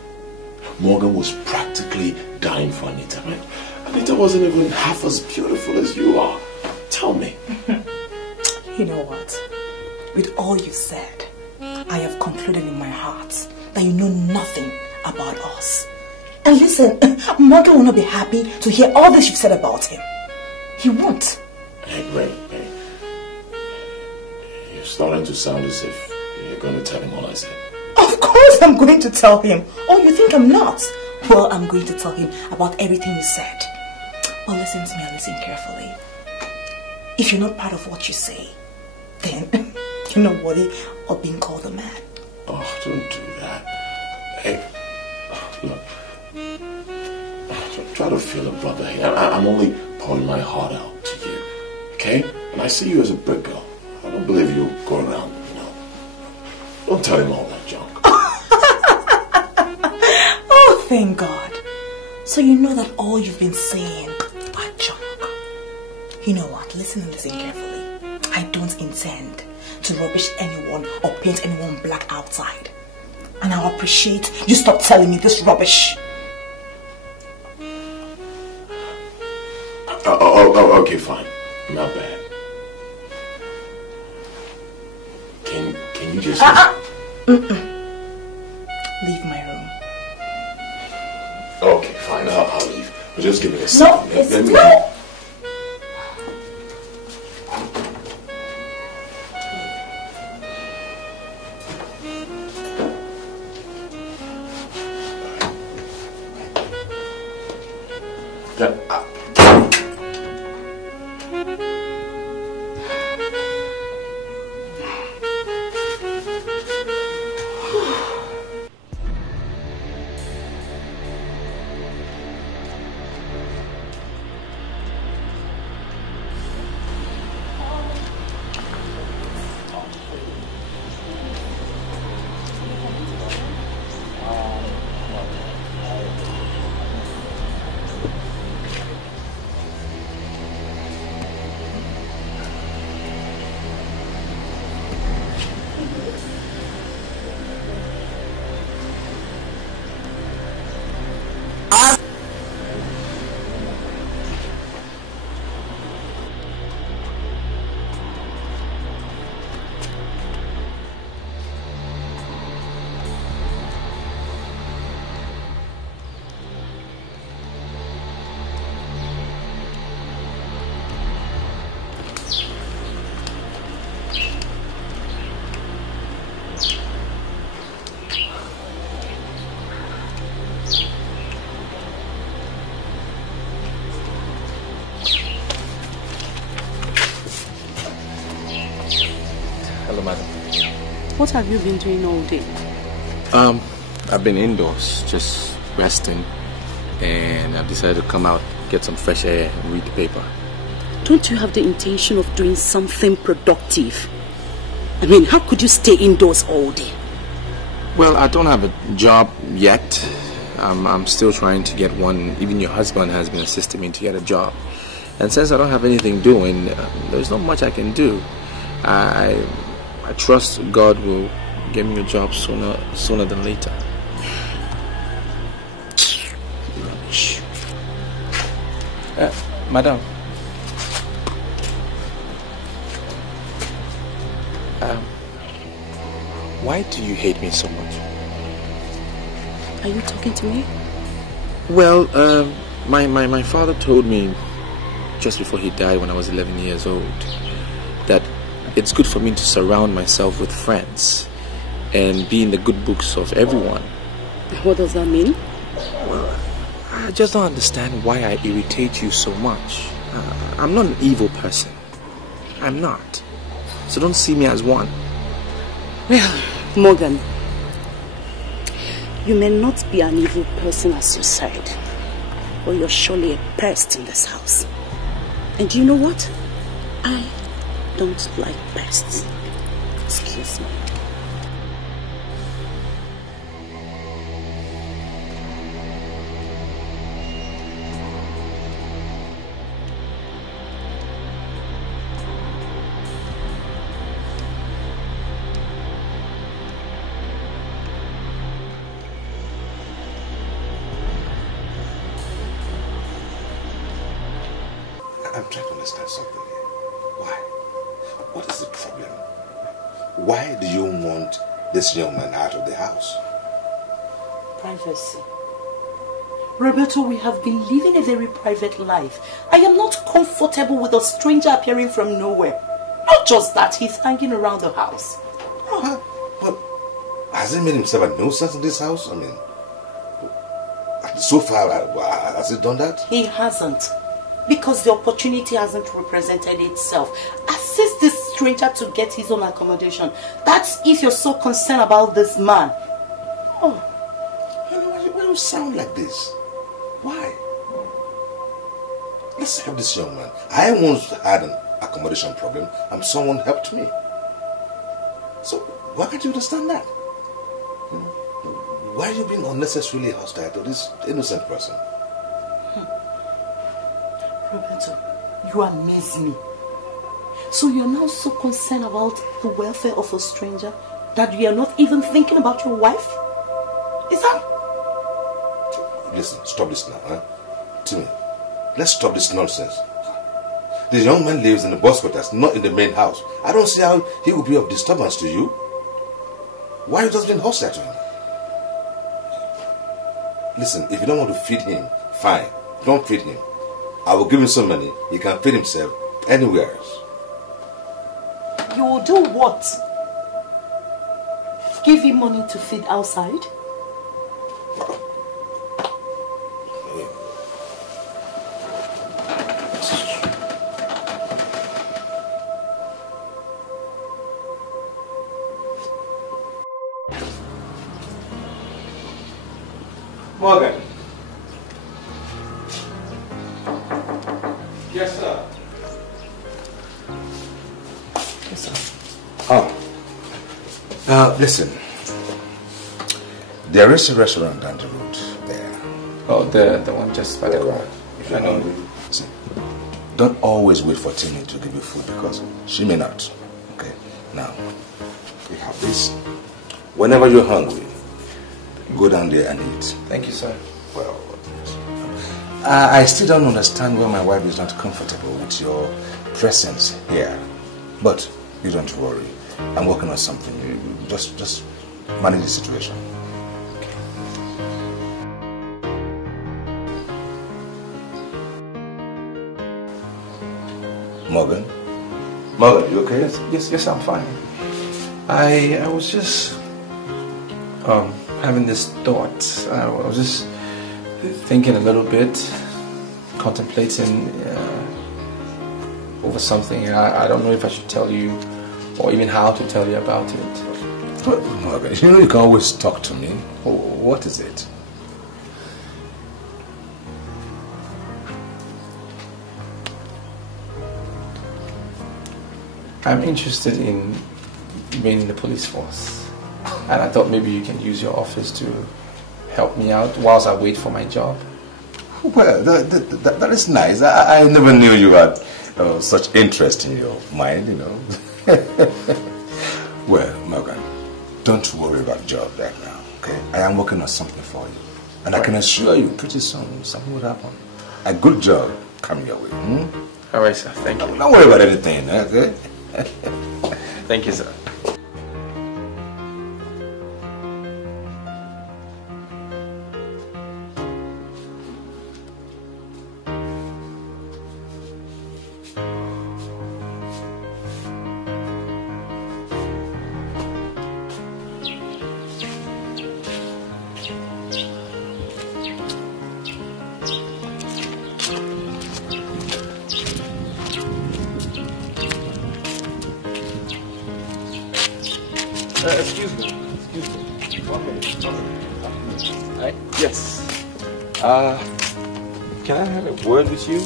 Morgan was practically dying for Anita, right? Anita wasn't even half as beautiful as you are. Tell me. You know what? With all you've said, I have concluded in my heart that you know nothing about us. And listen, Morgan will not be happy to hear all this you've said about him. He won't. Hey, wait. You're starting to sound as if you're going to tell him all I said. Of course I'm going to tell him. Oh, you think I'm not? Well, I'm going to tell him about everything you said. But listen to me and listen carefully. If you're not proud of what you say, then you're not worthy of being called a man. Oh, don't do that. Hey, look. Try to feel a brother here. I'm only pouring my heart out to you, okay? And I see you as a big girl. I don't believe you'll go around, Don't tell him all that junk. Oh, thank God. So you know that all you've been saying are junk. You know what? Listen and listen carefully. I don't intend to rubbish anyone or paint anyone black outside. And I'll appreciate you stop telling me this rubbish. Okay, fine. Not bad. Can you just... Leave my room. Okay, fine. I'll leave. But just give me a second. No, it's Let me... no. What have you been doing all day? I've been indoors, just resting, and I've decided to come out, get some fresh air, and read the paper. Don't you have the intention of doing something productive? I mean, how could you stay indoors all day? Well, I don't have a job yet. I'm still trying to get one. Even your husband has been assisting me to get a job. And since I don't have anything doing, there's not much I can do. I trust God will give me a job sooner than later. Rubbish. Madam. Why do you hate me so much? Are you talking to me? Well, my father told me just before he died when I was 11 years old that it's good for me to surround myself with friends and be in the good books of everyone. What does that mean? Well, I just don't understand why I irritate you so much. I'm not an evil person. I'm not. So don't see me as one. Well, Morgan, you may not be an evil person as you said, but you're surely a pest in this house. And do you know what? I don't like pests. Excuse me. I'm trying to understand something here. Why? What is the problem? Why do you want this young man out of the house? Privacy. Roberto, we have been living a very private life. I am not comfortable with a stranger appearing from nowhere. Not just that, he's hanging around the house. But has he made himself a nuisance in this house? I mean, so far, has he done that? He hasn't. Because the opportunity hasn't represented itself. Assist this stranger to get his own accommodation. That's if you're so concerned about this man. Oh, why do you sound like this? Why? Let's help this young man. I once had an accommodation problem and someone helped me. So why can't you understand that? Why are you being unnecessarily hostile to this innocent person? Roberto, you amaze me. So you're now so concerned about the welfare of a stranger that you are not even thinking about your wife? Is that... Listen, stop this now, huh? Timmy, let's stop this nonsense. The young man lives in the boss quarters, not in the main house. I don't see how he would be of disturbance to you. Why are you just being hostile to him? Listen, if you don't want to feed him, fine. Don't feed him. I will give him some money. He can feed himself anywhere else. You will do what? Give him money to feed outside? Morgan. Yes, sir. Yes, sir. Oh. Listen. There is a restaurant down the road there. Oh, the one just by the road. If you're hungry, see, don't always wait for Timmy to give you food because she may not. Okay? Now, we have this. Whenever you're hungry, go down there and eat. Thank you, sir. Well, I still don't understand why my wife is not comfortable with your presence here. But you don't worry. I'm working on something. You just manage the situation. Morgan? Morgan, you okay? Yes, I'm fine. I was just having this thought. I was just thinking a little bit, contemplating over something. I don't know if I should tell you or even how to tell you about it. But Morgan, you know you can always talk to me. What is it? I'm interested in being in the police force, and I thought maybe you can use your office to help me out whilst I wait for my job. Well, that is nice. I never knew you had such interest in your mind, you know. Well, Morgan, don't worry about job right now, okay? I am working on something for you. And I can assure you, pretty soon, something will happen. A good job coming your way. All right, sir. Thank you. Don't worry about anything, okay? Thank you, sir. Excuse me. 1 minute. Hi? Yes. Can I have a word with you?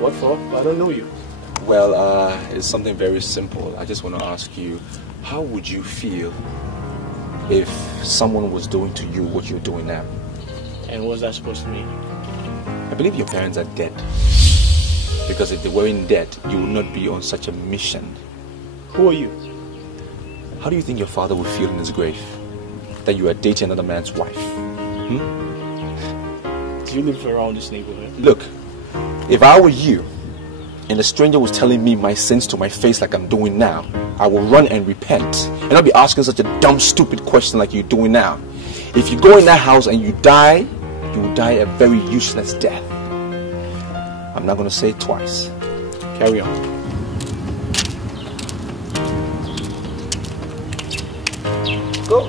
What for? I don't know you. Well, it's something very simple. I just want to ask you, how would you feel if someone was doing to you what you're doing now? And what's that supposed to mean? I believe your parents are dead. Because if they weren't dead, you would not be on such a mission. Who are you? How do you think your father would feel in his grave? That you are dating another man's wife? Do you live around this neighborhood? Look, if I were you, and a stranger was telling me my sins to my face like I'm doing now, I will run and repent. And not be asking such a dumb, stupid question like you're doing now. If you go in that house and you die, you will die a very useless death. I'm not going to say it twice. Carry on. Go.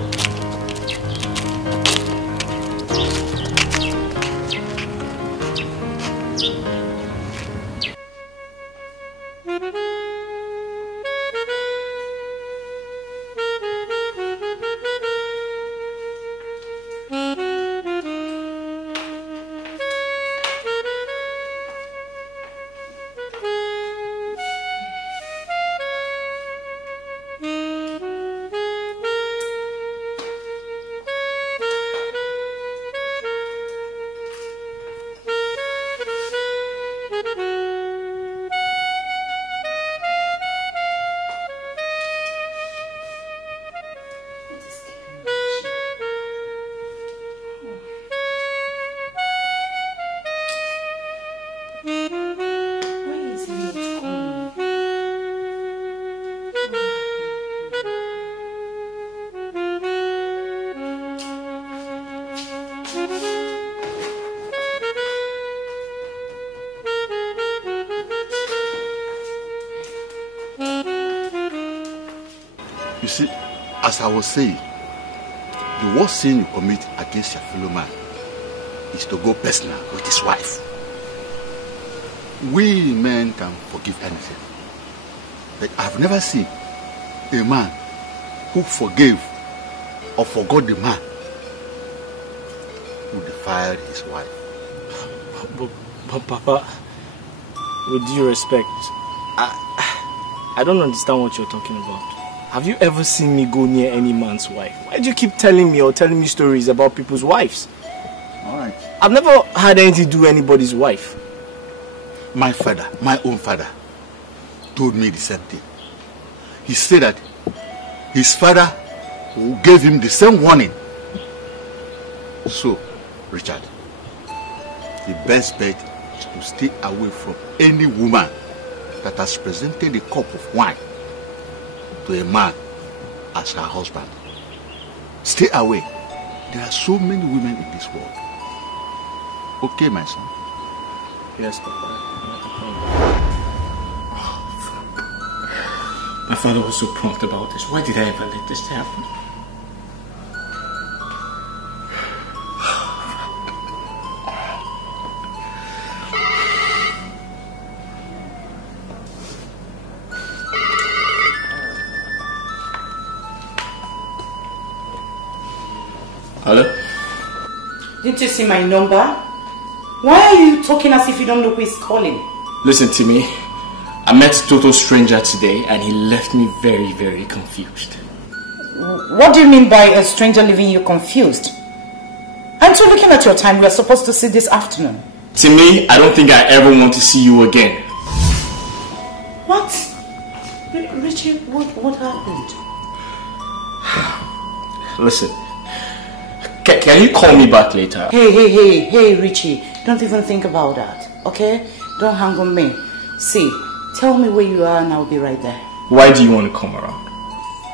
You see, as I was saying, the worst sin you commit against your fellow man is to go personal with his wife. We men can forgive anything, but I've never seen a man who forgave or forgot the man who defiled his wife. But Papa, with due respect, I don't understand what you're talking about. Have you ever seen me go near any man's wife? Why do you keep telling me stories about people's wives? Alright. I've never had anything to do with anybody's wife. My father, my own father, told me the same thing. He said that his father gave him the same warning. So, Richard, the best bet is to stay away from any woman that has presented a cup of wine to a man as her husband. Stay away. There are so many women in this world. Okay, my son? Yes, Papa. My father was so prompt about this. Why did I ever let this happen? Hello? Didn't you see my number? Why are you talking as if you don't know who is calling? Listen to me. I met a total stranger today and he left me very, very confused. What do you mean by a stranger leaving you confused? Aren't you looking at your time? We are supposed to see this afternoon. To me, I don't think I ever want to see you again. What? Richard, what happened? Listen. Can you call me back later? Hey, Richie. Don't even think about that, okay? Don't hang on me. See, tell me where you are and I'll be right there. Why do you want to come around?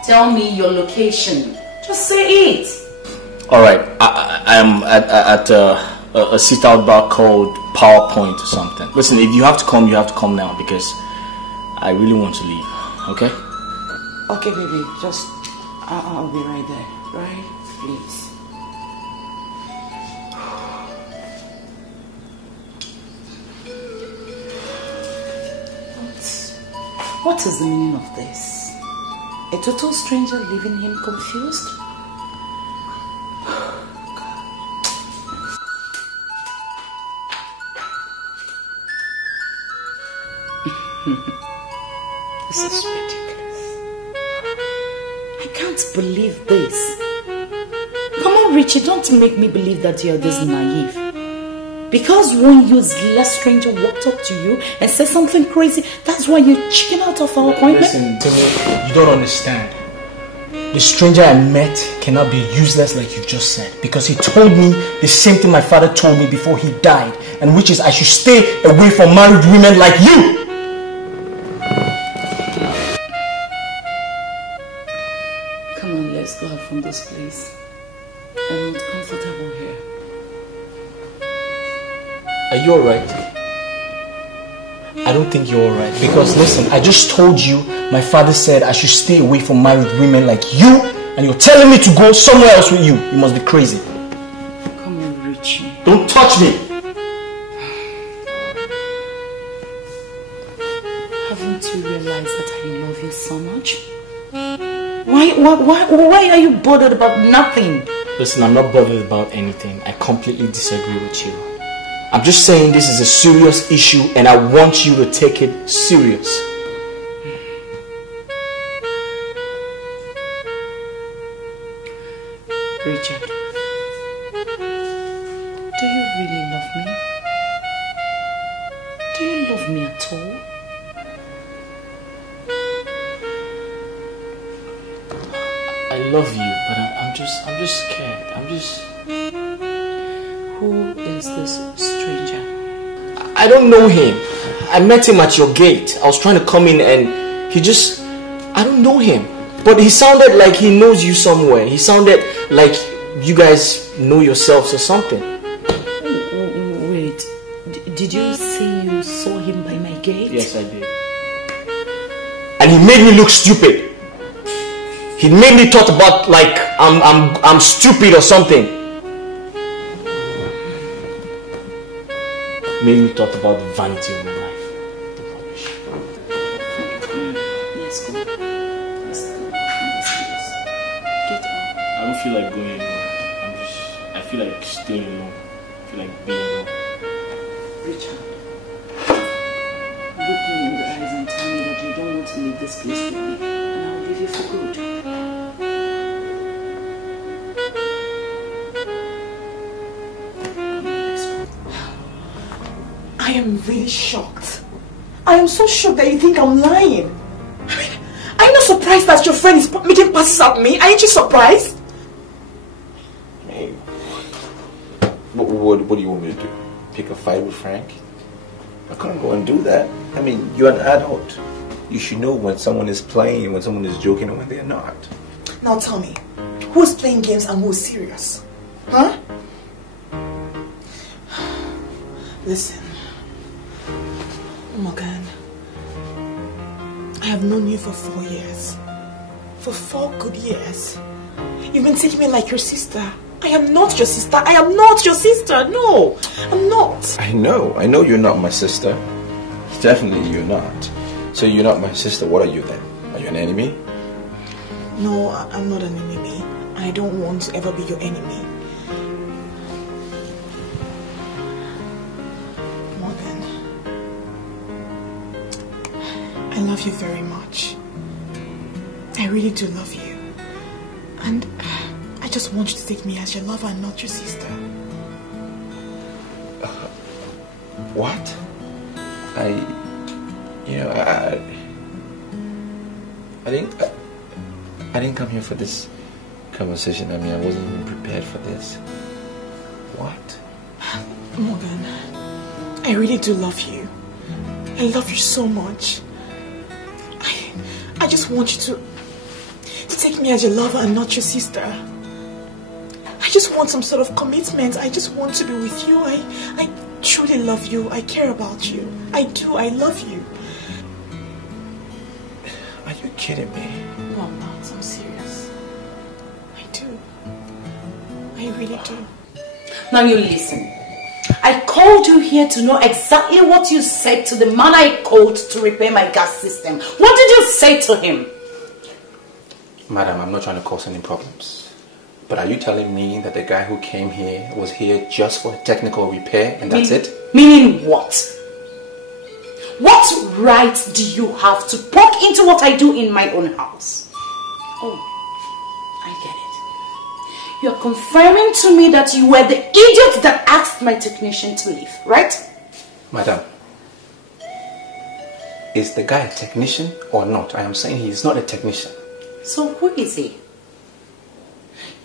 Tell me your location. Just say it. Alright, I'm at a sit-out bar called PowerPoint or something. Listen, if you have to come, you have to come now because I really want to leave, okay? Okay, baby, just, I'll be right there, right? Please. What is the meaning of this? A total stranger leaving him confused? This is ridiculous. I can't believe this. Come on, Richie, don't make me believe that you're this naive. Because one useless stranger walked up to you and said something crazy, that's why you chicken out of our appointment? Listen, Timmy, you don't understand. The stranger I met cannot be useless like you just said, because he told me the same thing my father told me before he died, and which is I should stay away from married women like you. Come on, let's go out from this place. I'm not comfortable here. Are you alright? I don't think you're alright, because listen, I just told you my father said I should stay away from married women like you, and you're telling me to go somewhere else with you. You must be crazy. Come on, Richie. Don't touch me! Haven't you realized that I love you so much? Why are you bothered about nothing? Listen, I'm not bothered about anything. I completely disagree with you. I'm just saying this is a serious issue and I want you to take it serious. Richard, do you really love me? Do you love me at all? I love you, but I'm just scared. Who is this stranger? I don't know him. I met him at your gate. I was trying to come in and I don't know him. But he sounded like he knows you somewhere. He sounded like you guys know yourselves or something. Wait, did you say you saw him by my gate? Yes, I did. And he made me look stupid. He made me thought about like I'm stupid or something. Made me thought about the vanity of my life. Let's go. I don't feel like going anywhere. I feel like staying alone. I feel like being alone. Richard, look me in the eyes and tell me that you don't want to leave this place with me, and I'll leave you for good. I am really shocked. I am so shocked that you think I'm lying. I mean, are you not surprised that your friend is making passes at me? Aren't you surprised? Hey, what do you want me to do? Pick a fight with Frank? I can't go and do that. I mean, you're an adult. You should know when someone is playing, when someone is joking, and when they're not. Now tell me, who is playing games and who is serious? Huh? Listen, Morgan, I have known you for 4 years. For 4 good years. You've been taking me like your sister. I am not your sister. I am not your sister. No, I'm not. I know you're not my sister. Definitely you're not. So you're not my sister, what are you then? Are you an enemy? No, I'm not an enemy. I don't want to ever be your enemy. Morgan, I love you very much. I really do love you. And I just want you to take me as your lover and not your sister. What? I didn't come here for this conversation. I mean, I wasn't even prepared for this. What? Morgan, I really do love you. I love you so much. I just want you to take me as your lover and not your sister. I just want some sort of commitment. I just want to be with you. I truly love you. I care about you. I do. I love you. Are you kidding me? No, I'm not. I'm serious. I do. I really do. Now you listen. I called you here to know exactly what you said to the man I called to repair my gas system. What did you say to him? Madam, I'm not trying to cause any problems. But are you telling me that the guy who came here was here just for a technical repair and that's it? Meaning what? What right do you have to poke into what I do in my own house? Oh, I get it. You're confirming to me that you were the idiot that asked my technician to leave, right? Madam, is the guy a technician or not? I am saying he is not a technician. So who is he?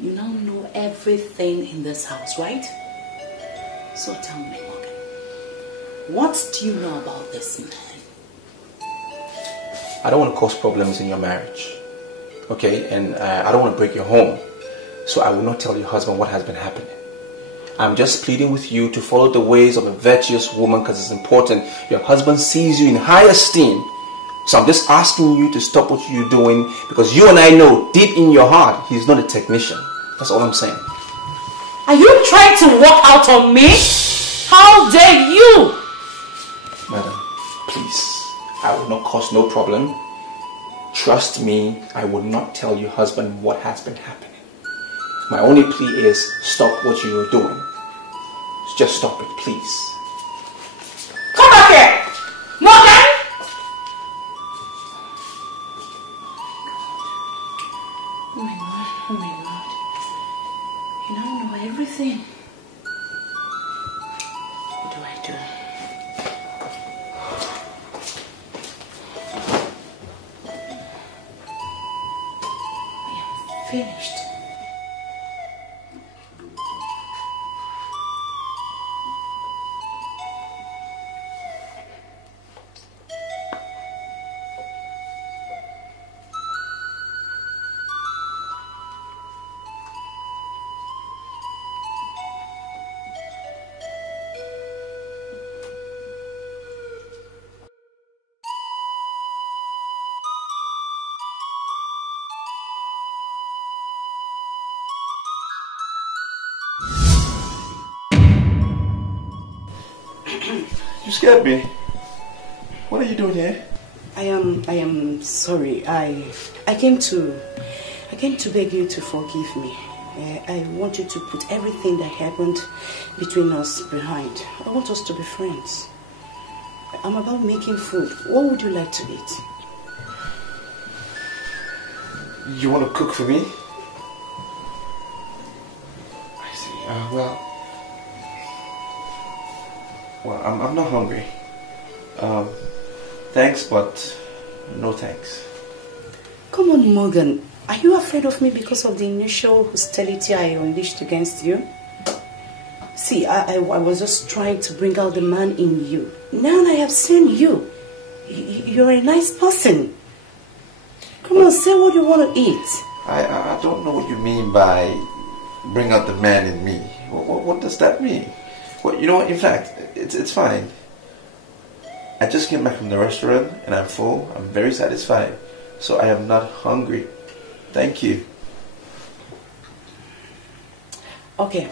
You now know everything in this house, right? So tell me, Morgan, what do you know about this man? I don't want to cause problems in your marriage, okay? And I don't want to break your home, so I will not tell your husband what has been happening. I'm just pleading with you to follow the ways of a virtuous woman because it's important. Your husband sees you in high esteem, so I'm just asking you to stop what you're doing because you and I know deep in your heart he's not a technician. That's all I'm saying. Are you trying to walk out on me? How dare you? Madam, please. I will not cause no problem. Trust me, I will not tell your husband what has been happening. My only plea is stop what you are doing. Just stop it, please. Come back here! Morgan! Oh my God, oh my God. You now know everything. What do I do? I am finished. You scared me. What are you doing here? I am sorry. I came to beg you to forgive me. I want you to put everything that happened between us behind. I want us to be friends. I'm about making food. What would you like to eat? You want to cook for me? I see. Well, I'm not hungry. Thanks, but no thanks. Come on, Morgan. Are you afraid of me because of the initial hostility I unleashed against you? See, I was just trying to bring out the man in you. Now I have seen you. You're a nice person. Come on, say what you want to eat. I don't know what you mean by bring out the man in me. What does that mean? Well, you know what? In fact, it's fine. I just came back from the restaurant and I'm full. I'm very satisfied. So I am not hungry. Thank you. Okay,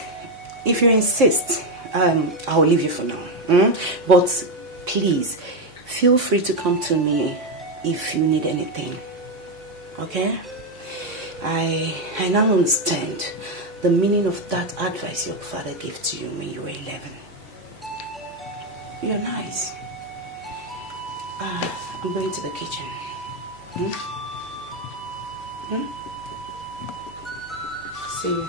if you insist, I'll leave you for now. But please, feel free to come to me if you need anything. Okay? I now understand the meaning of that advice your father gave to you when you were 11. You're nice. I'm going to the kitchen. See you.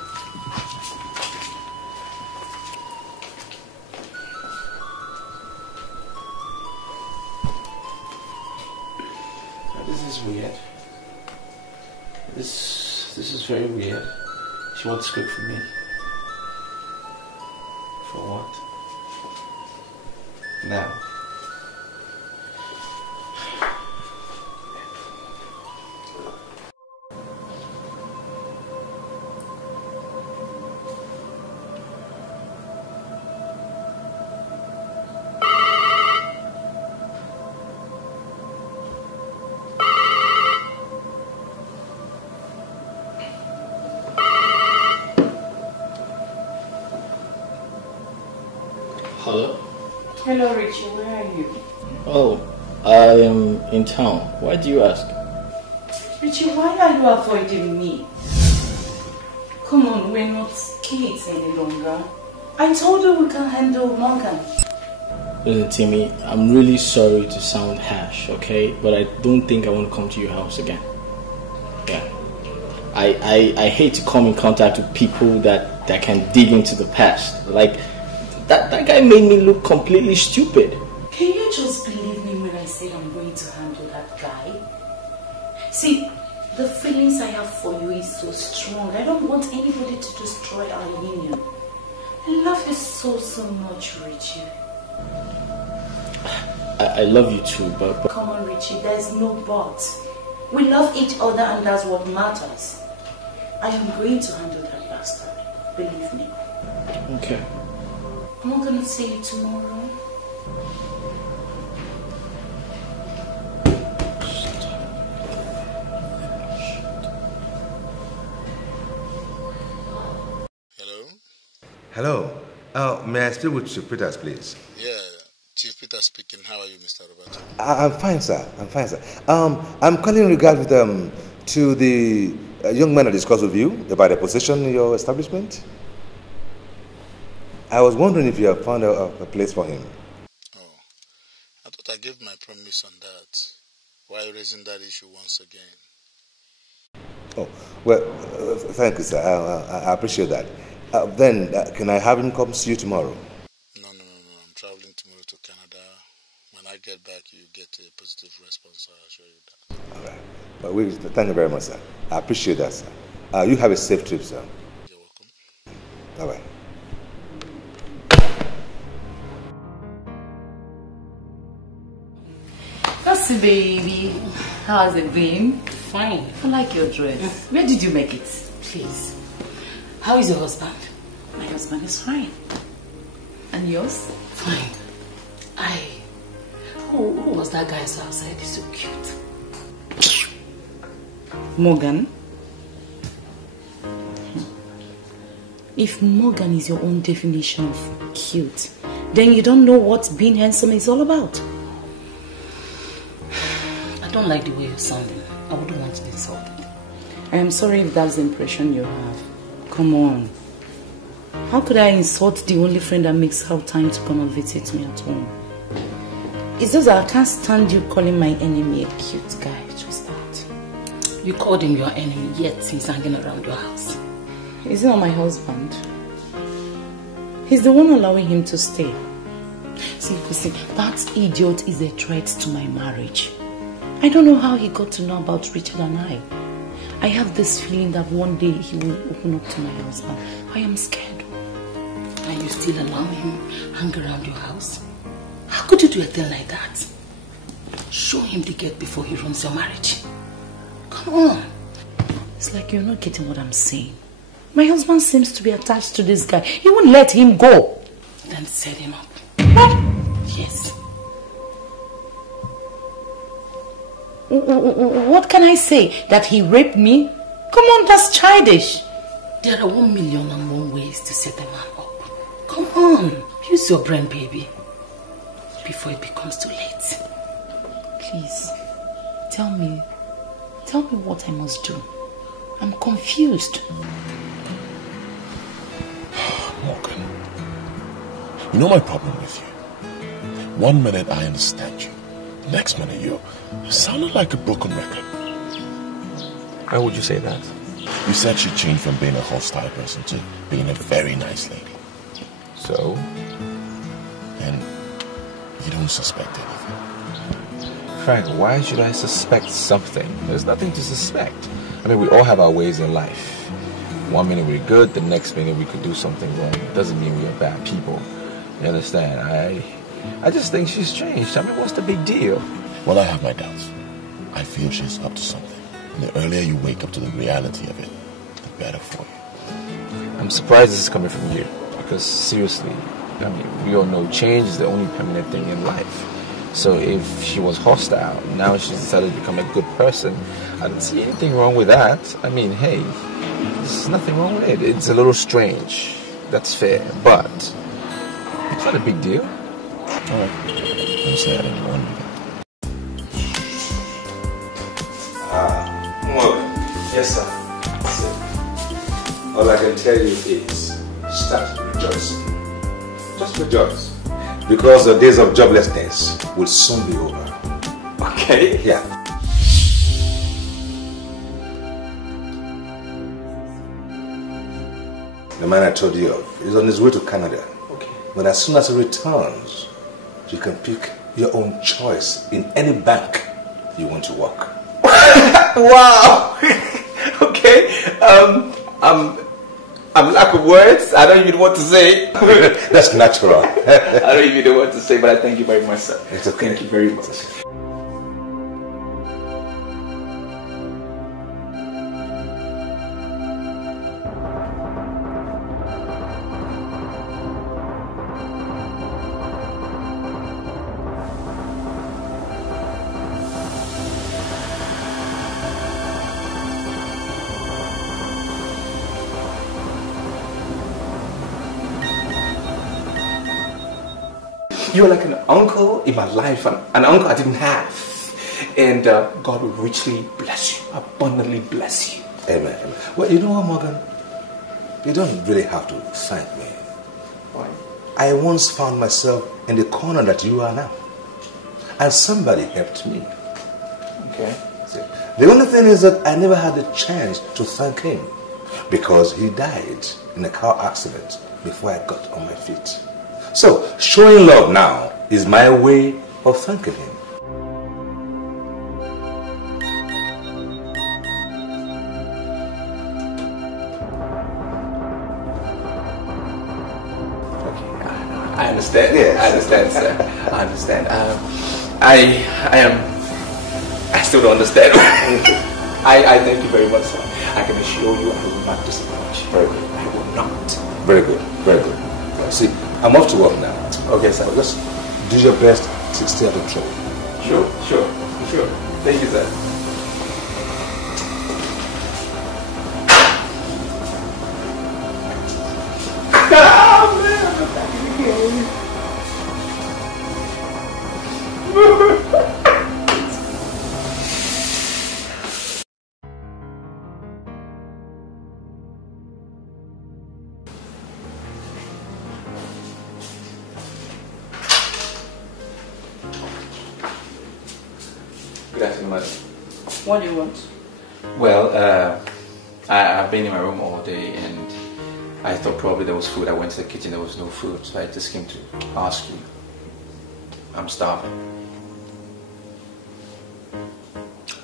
This is weird. This is very weird. She wants to cook for me. For what? Now. Hello? Hello, Richie. Where are you? Oh, I am in town. Why do you ask? Richie, why are you avoiding me? Come on, we're not kids any longer. I told you we can handle Morgan. Listen, Timmy, I'm really sorry to sound harsh, okay? But I don't think I want to come to your house again. Yeah. I hate to come in contact with people that can dig into the past. Like, that guy made me look completely stupid. Can you just believe me when I say I'm going to handle that guy? See, the feelings I have for you is so strong. I don't want anybody to destroy our union. I love you so much, Richie. I love you too, but... Come on, Richie, there's no but. We love each other and that's what matters. I am going to handle that bastard. Believe me. Okay. I'm not going to see you tomorrow. Hello. May I speak with Chief Peters, please? Yeah, Chief Peter speaking. How are you, Mr. Roberto? I'm fine, sir. I'm calling in regard to the young man I discussed with you about a position in your establishment. I was wondering if you have found a place for him. Oh, I thought I gave my promise on that. Why raising that issue once again? Oh, well, thank you, sir. I appreciate that. Then, can I have him come see you tomorrow? No. I'm traveling tomorrow to Canada. When I get back, you get a positive response. I'll assure you that. All right. Well, thank you very much, sir. I appreciate that, sir. You have a safe trip, sir. You're welcome. Bye-bye. That's baby. How's it been? Fine. I like your dress. Where did you make it? Please. How is your husband? My husband is fine. And yours? Fine. Who was that guy outside? He's so cute. Morgan? If Morgan is your own definition of cute, then you don't know what being handsome is all about. I don't like the way you're sounding. I wouldn't want to be insulted. I am sorry if that's the impression you have. Come on. How could I insult the only friend that makes out time to come and visit me at home? It's just that I can't stand you calling my enemy a cute guy. Just that. You called him your enemy, yet he's hanging around your house. He's not my husband. He's the one allowing him to stay. See, that idiot is a threat to my marriage. I don't know how he got to know about Richard and I. I have this feeling that one day he will open up to my husband. I am scared. Are you still allowing him hang around your house? How could you do a thing like that? Show him the gate before he ruins your marriage. Come on. It's like you're not getting what I'm saying. My husband seems to be attached to this guy. He won't let him go. Then set him up. What? Yes. What can I say? That he raped me? Come on, that's childish. There are 1,000,001 ways to set a man up. Come on, use your brain, baby. Before it becomes too late. Please, tell me what I must do. I'm confused. Morgan, you know my problem with you. One minute I understand you. Next minute you sounded like a broken record. Why would you say that? You said she changed from being a hostile person to being a very nice lady. So? And you don't suspect anything. Frank, why should I suspect something? There's nothing to suspect. I mean, we all have our ways in life. One minute we're good, the next minute we could do something wrong. It doesn't mean we are bad people. You understand? I just think she's changed. I mean, what's the big deal? Well, I have my doubts. I feel she's up to something. And the earlier you wake up to the reality of it, the better for you. I'm surprised this is coming from you. Because seriously, I mean, we all know change is the only permanent thing in life. So if she was hostile, now she's decided to become a good person, I don't see anything wrong with that. I mean, hey, there's nothing wrong with it. It's a little strange. That's fair. But it's not a big deal. Alright. Don't say I didn't warn you. Yes, sir. All I can tell you is start rejoicing. Just rejoice. Because the days of joblessness will soon be over. Okay. Yeah. The man I told you of is on his way to Canada. Okay. But as soon as he returns, you can pick your own choice in any bank you want to work. Wow. Okay. I'm lack of words. I don't even know what to say. That's natural. I don't even know what to say, but I thank you very much, sir. It's okay. Thank you very much. You are like an uncle in my life, an uncle I didn't have. And God will richly bless you, abundantly bless you. Amen. Amen. Well, you know what, Morgan? You don't really have to thank me. Why? I once found myself in the corner that you are now. And somebody helped me. Okay. See, the only thing is that I never had the chance to thank him because he died in a car accident before I got on my feet. So, showing love now is my way of thanking him. I understand. Yes. I understand, sir. I understand. I still don't understand. I thank you very much, sir. I can assure you I will not disappoint you. Very good. I will not. Very good. Very good. See, I'm off to work now. Okay, sir. But just do your best to stay out of trouble. Sure. Thank you, sir. Good afternoon, madam. What do you want? Well, I've been in my room all day and I thought probably there was food. I went to the kitchen, there was no food, so I just came to ask you. I'm starving.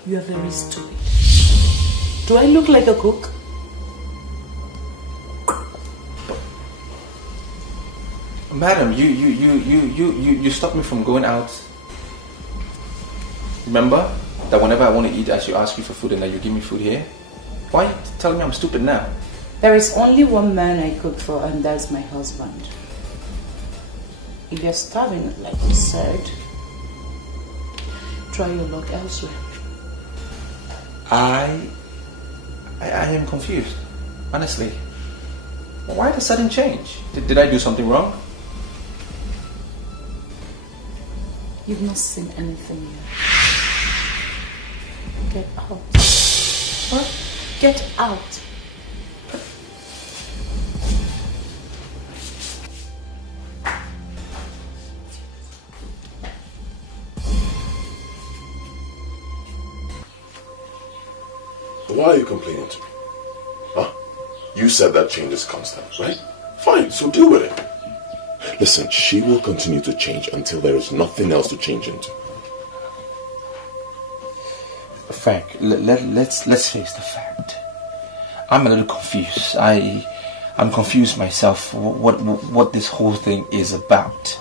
You are very stupid. Do I look like a cook? Madam, you stopped me from going out. Remember that whenever I want to eat, I should ask you for food and that you give me food here? Why are you telling me I'm stupid now? There is only one man I cook for, and that's my husband. If you're starving, like you said, try your luck elsewhere. I am confused, honestly. Why the sudden change? Did I do something wrong? You've not seen anything yet. Get out. What? Get out. Why are you complaining to me? Huh? You said that change is constant, right? Fine, so deal with it. Listen, she will continue to change until there is nothing else to change into. Frank, let's face the fact. I'm a little confused. I'm confused myself. What this whole thing is about?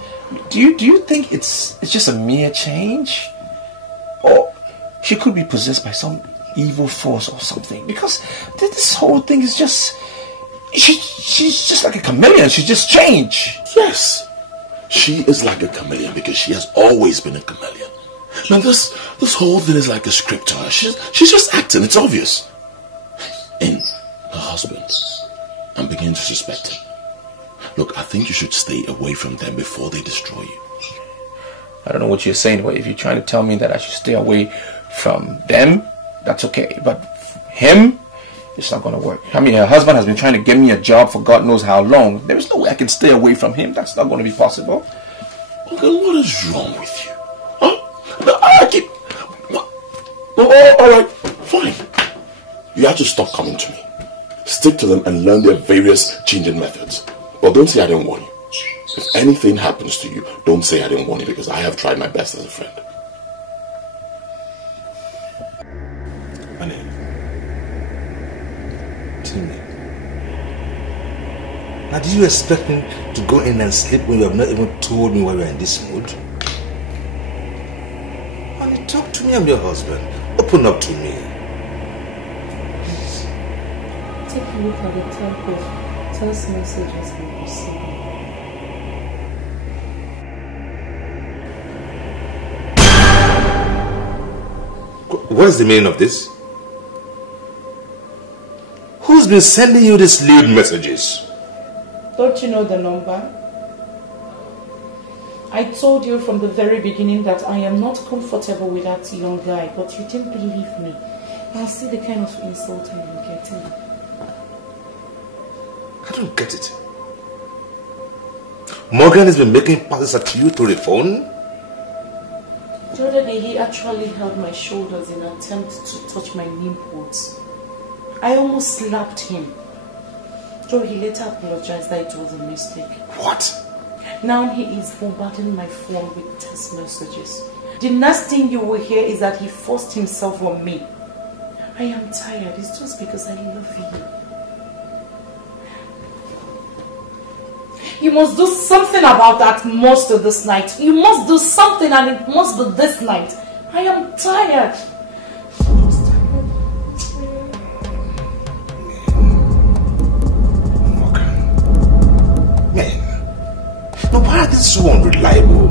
Do you think it's just a mere change, or she could be possessed by some evil force or something? Because this whole thing is just she's just like a chameleon. She just changed. Yes, she is like a chameleon because she has always been a chameleon. Man, this whole thing is like a script to her. She's just acting. It's obvious. And her husband, I'm beginning to suspect him. Look, I think you should stay away from them before they destroy you. I don't know what you're saying, but if you're trying to tell me that I should stay away from them, that's okay. But him, it's not gonna work. I mean, her husband has been trying to get me a job for God knows how long. There is no way I can stay away from him. That's not gonna be possible. Uncle, what is wrong with you? Huh? I keep... What? Oh, alright, fine. You have to stop coming to me. Stick to them and learn their various changing methods. But don't say I didn't warn you. If anything happens to you, don't say I didn't warn you, because I have tried my best as a friend. Now, did you expect me to go in and sleep when you have not even told me why we are in this mood? Honey, talk to me. I'm your husband. Open up to me. Please. Take a look at the type of text messages we received. What is the meaning of this? Who's been sending you these lewd messages? Don't you know the number? I told you from the very beginning that I am not comfortable with that young guy, but you didn't believe me. I see the kind of insult I'm getting. I don't get it. Morgan has been making passes at you through the phone? The other day he actually held my shoulders in an attempt to touch my nipples. I almost slapped him. Though he later apologized that it was a mistake. What? Now he is bombarding my phone with text messages. The next thing you will hear is that he forced himself on me. I am tired. It's just because I love you. You must do something about that monster this night. You must do something, and it must be this night. I am tired. No, why are they so unreliable?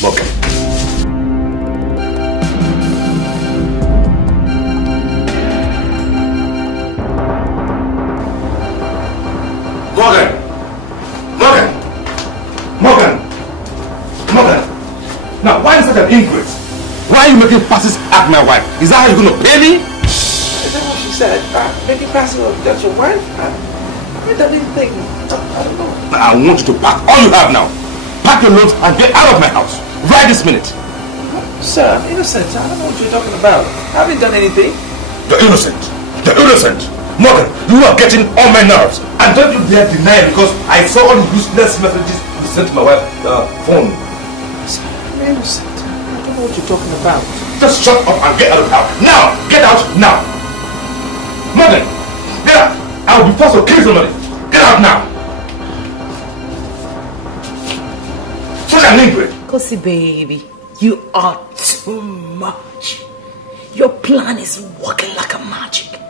Morgan. Morgan! Morgan! Morgan! Morgan! Now, why is that an ingrate? Why are you making passes at my wife? Is that how you're going to pay me? Is that what she said? Making passes at your wife? I didn't think. I don't know. I want you to pack all you have now. Pack your loads and get out of my house. Right this minute. Sir, I'm innocent. I don't know what you're talking about. I haven't done anything. The innocent. The innocent. Morgan, you are getting on my nerves. And don't you dare deny it, because I saw all the useless messages you sent to my wife's phone. Sir, I'm innocent. I don't know what you're talking about. Just shut up and get out of the house. Now! Get out now! Morgan! Get out! I will be forced to kill somebody. Get out now! Such an ingrate! Kosi baby, you are too much. Your plan is working like a magic.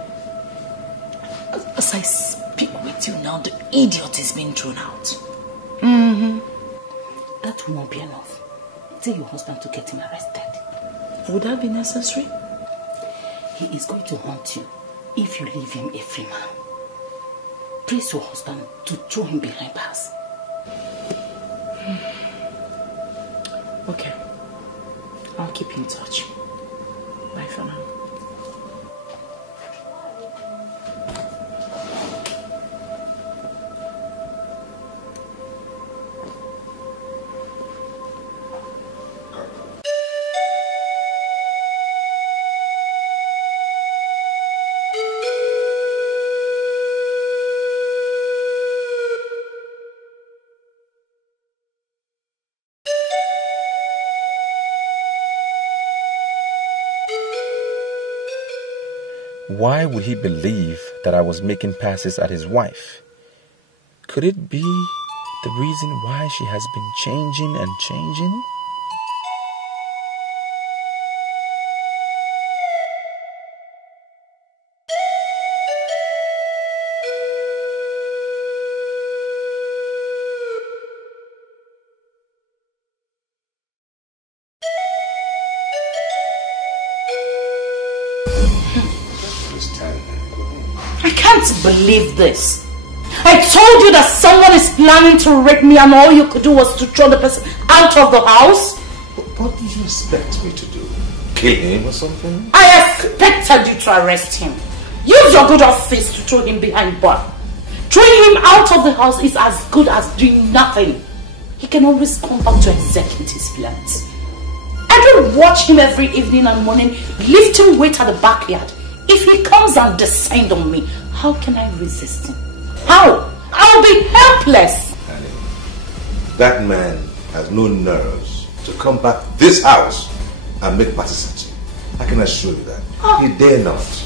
As I speak with you now, the idiot is being thrown out. That will not be enough. Tell your husband to get him arrested. Would that be necessary? He is going to haunt you if you leave him a free man. Praise your husband to throw him behind bars. Okay. I'll keep in touch. Bye for now. Why would he believe that I was making passes at his wife? Could it be the reason why she has been changing and changing? Believe this. I told you that someone is planning to rape me, and all you could do was to throw the person out of the house. What did you expect me to do? Kill him or something? I expected you to arrest him. Use your good office to throw him behind bar. Throwing him out of the house is as good as doing nothing. He can always come back to execute his plans. I don't watch him every evening and morning lifting weight at the backyard. If he comes and descends on me, how can I resist him? How? I'll be helpless. That man has no nerves to come back to this house and make participants. I can assure you that. He dare not.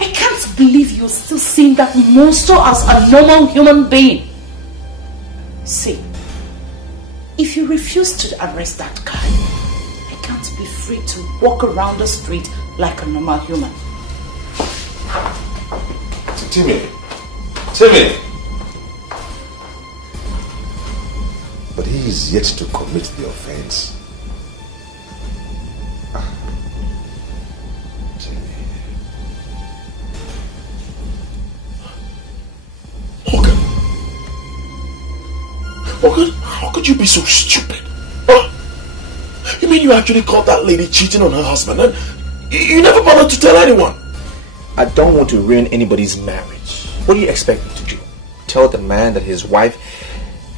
I can't believe you're still seeing that monster as a normal human being. See, if you refuse to arrest that guy, I can't be free to walk around the street like a normal human. Timmy! But he is yet to commit the offense. Morgan, how could you be so stupid? Huh? You mean you actually caught that lady cheating on her husband and you never bothered to tell anyone? I don't want to ruin anybody's marriage. What do you expect me to do? Tell the man that his wife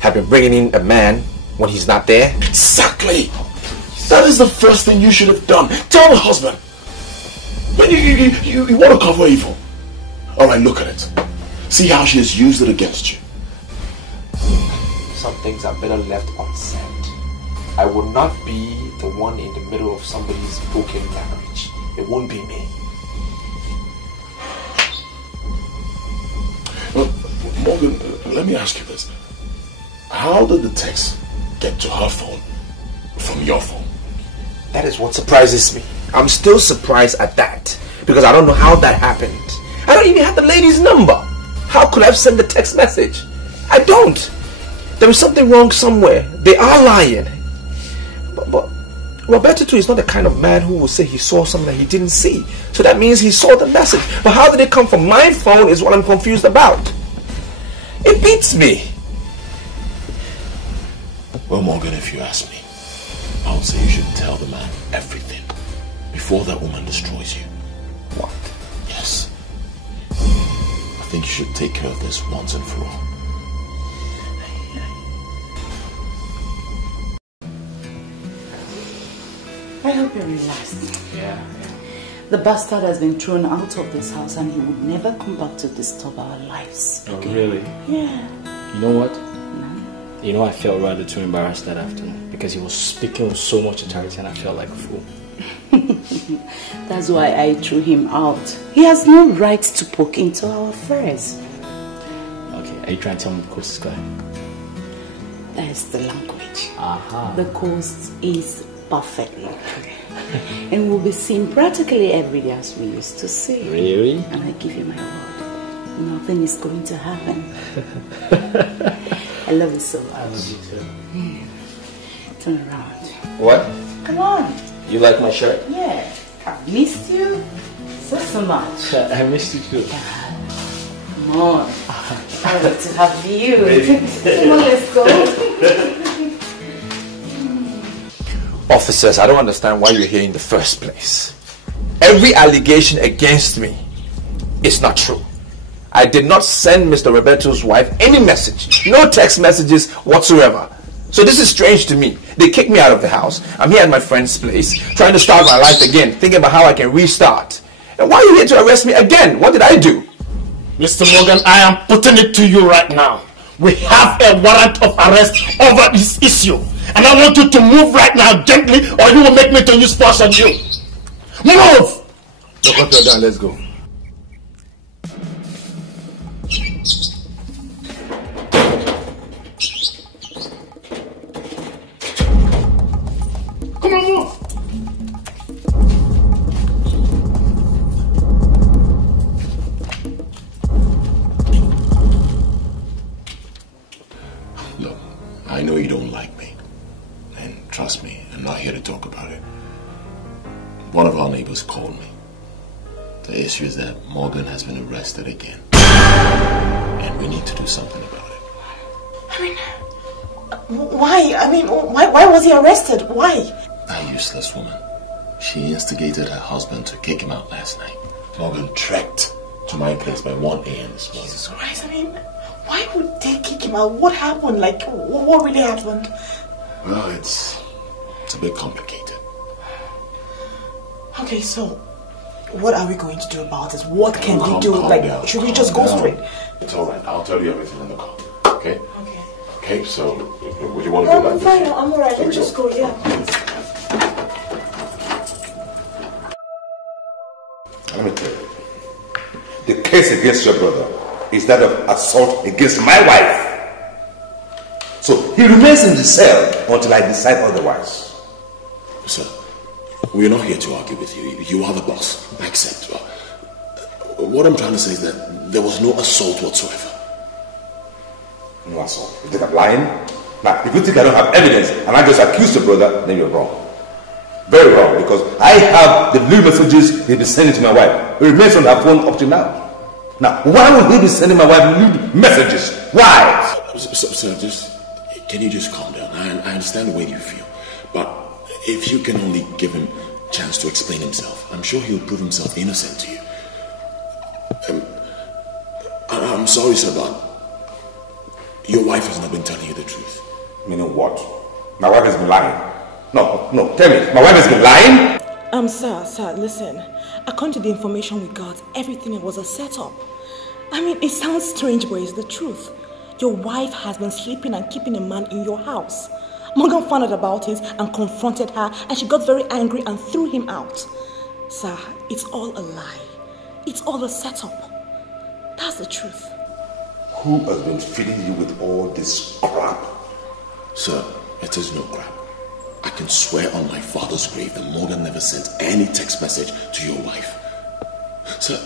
had been bringing in a man when he's not there? Exactly! That is the first thing you should have done. Tell the husband. When you want to cover evil. Alright, look at it. See how she has used it against you. Some things are better left unsaid. I will not be the one in the middle of somebody's broken marriage. It won't be me. Morgan, let me ask you this. How did the text get to her phone from your phone? That is what surprises me. I'm still surprised at that. Because I don't know how that happened. I don't even have the lady's number. How could I have sent the text message? I don't. There is something wrong somewhere. They are lying. But Roberto too is not the kind of man who will say he saw something that he didn't see. So that means he saw the message. But how did it come from my phone is what I'm confused about. It beats me. Well, Morgan, if you ask me, I would say you should tell the man everything before that woman destroys you. What? Yes. I think you should take care of this once and for all. I hope you realize. Yeah. The bastard has been thrown out of this house and he would never come back to disturb our lives. Oh, really? Yeah. You know what? No. You know, I felt rather too embarrassed that afternoon because he was speaking with so much authority and I felt like a fool. That's why I threw him out. He has no right to poke into our affairs. Okay, are you trying to tell me the coast is going? That is the language. Aha. The coast is perfectly clear. And we'll be seen practically every day as we used to see. Really? And I give you my word, nothing is going to happen. I love you so much. I love you too. Yeah. Turn around. What? Come on. You like my shirt? Yeah. I missed you so much. I missed you too. Come on. I want to have you. Really? Come on, let's go. Officers, I don't understand why you're here in the first place. Every allegation against me is not true. I did not send Mr. Roberto's wife any message. No text messages whatsoever. So this is strange to me. They kicked me out of the house. I'm here at my friend's place, trying to start my life again, thinking about how I can restart. And why are you here to arrest me again? What did I do? Mr. Morgan, I am putting it to you right now. We have a warrant of arrest over this issue. And I want you to move right now gently or you will make me to use force on you. Move! Look up your down, let's go. Come on, move! Look, I know you don't like me. And trust me, I'm not here to talk about it. One of our neighbors called me. The issue is that Morgan has been arrested again. And we need to do something about it. I mean, why? I mean, why was he arrested? Why? That useless woman. She instigated her husband to kick him out last night. Morgan trekked to my place by 1 a.m. this morning. Jesus Christ, I mean, why would they kick him out? What happened? Like, what really happened? Well, it's a bit complicated. Okay, so what are we going to do about it? What can we do? Like, should we just go straight? It's all right. I'll tell you everything in the car. Okay? Okay, so would you want to do like I'm this? fine. I'm alright. Let's just go, yeah. Let me tell you. The case against your brother is that of assault against my wife. So he remains in the cell until I decide otherwise. Sir, we're not here to argue with you. You are the boss. I accept. What I'm trying to say is that there was no assault whatsoever. No assault. You think I'm lying? Now, if you think I don't have evidence and I just accuse your brother, then you're wrong. Very wrong, because I have the lewd messages he's been sending to my wife. It remains on her phone up to now. Now, why would he be sending my wife lewd messages? Why? Sir, can you just calm down? I understand the way you feel. But if you can only give him a chance to explain himself, I'm sure he'll prove himself innocent to you. I'm sorry, sir, but your wife has not been telling you the truth. Meaning what? My wife has been lying. No, tell me. My wife has been lying? Sir, listen. According to the information we got, everything was a setup. I mean, it sounds strange, but it's the truth. Your wife has been sleeping and keeping a man in your house. Morgan found out about it and confronted her, and she got very angry and threw him out. Sir, it's all a lie. It's all a setup. That's the truth. Who has been feeding you with all this crap? Sir, it is no crap. I can swear on my father's grave that Morgan never sent any text message to your wife. Sir,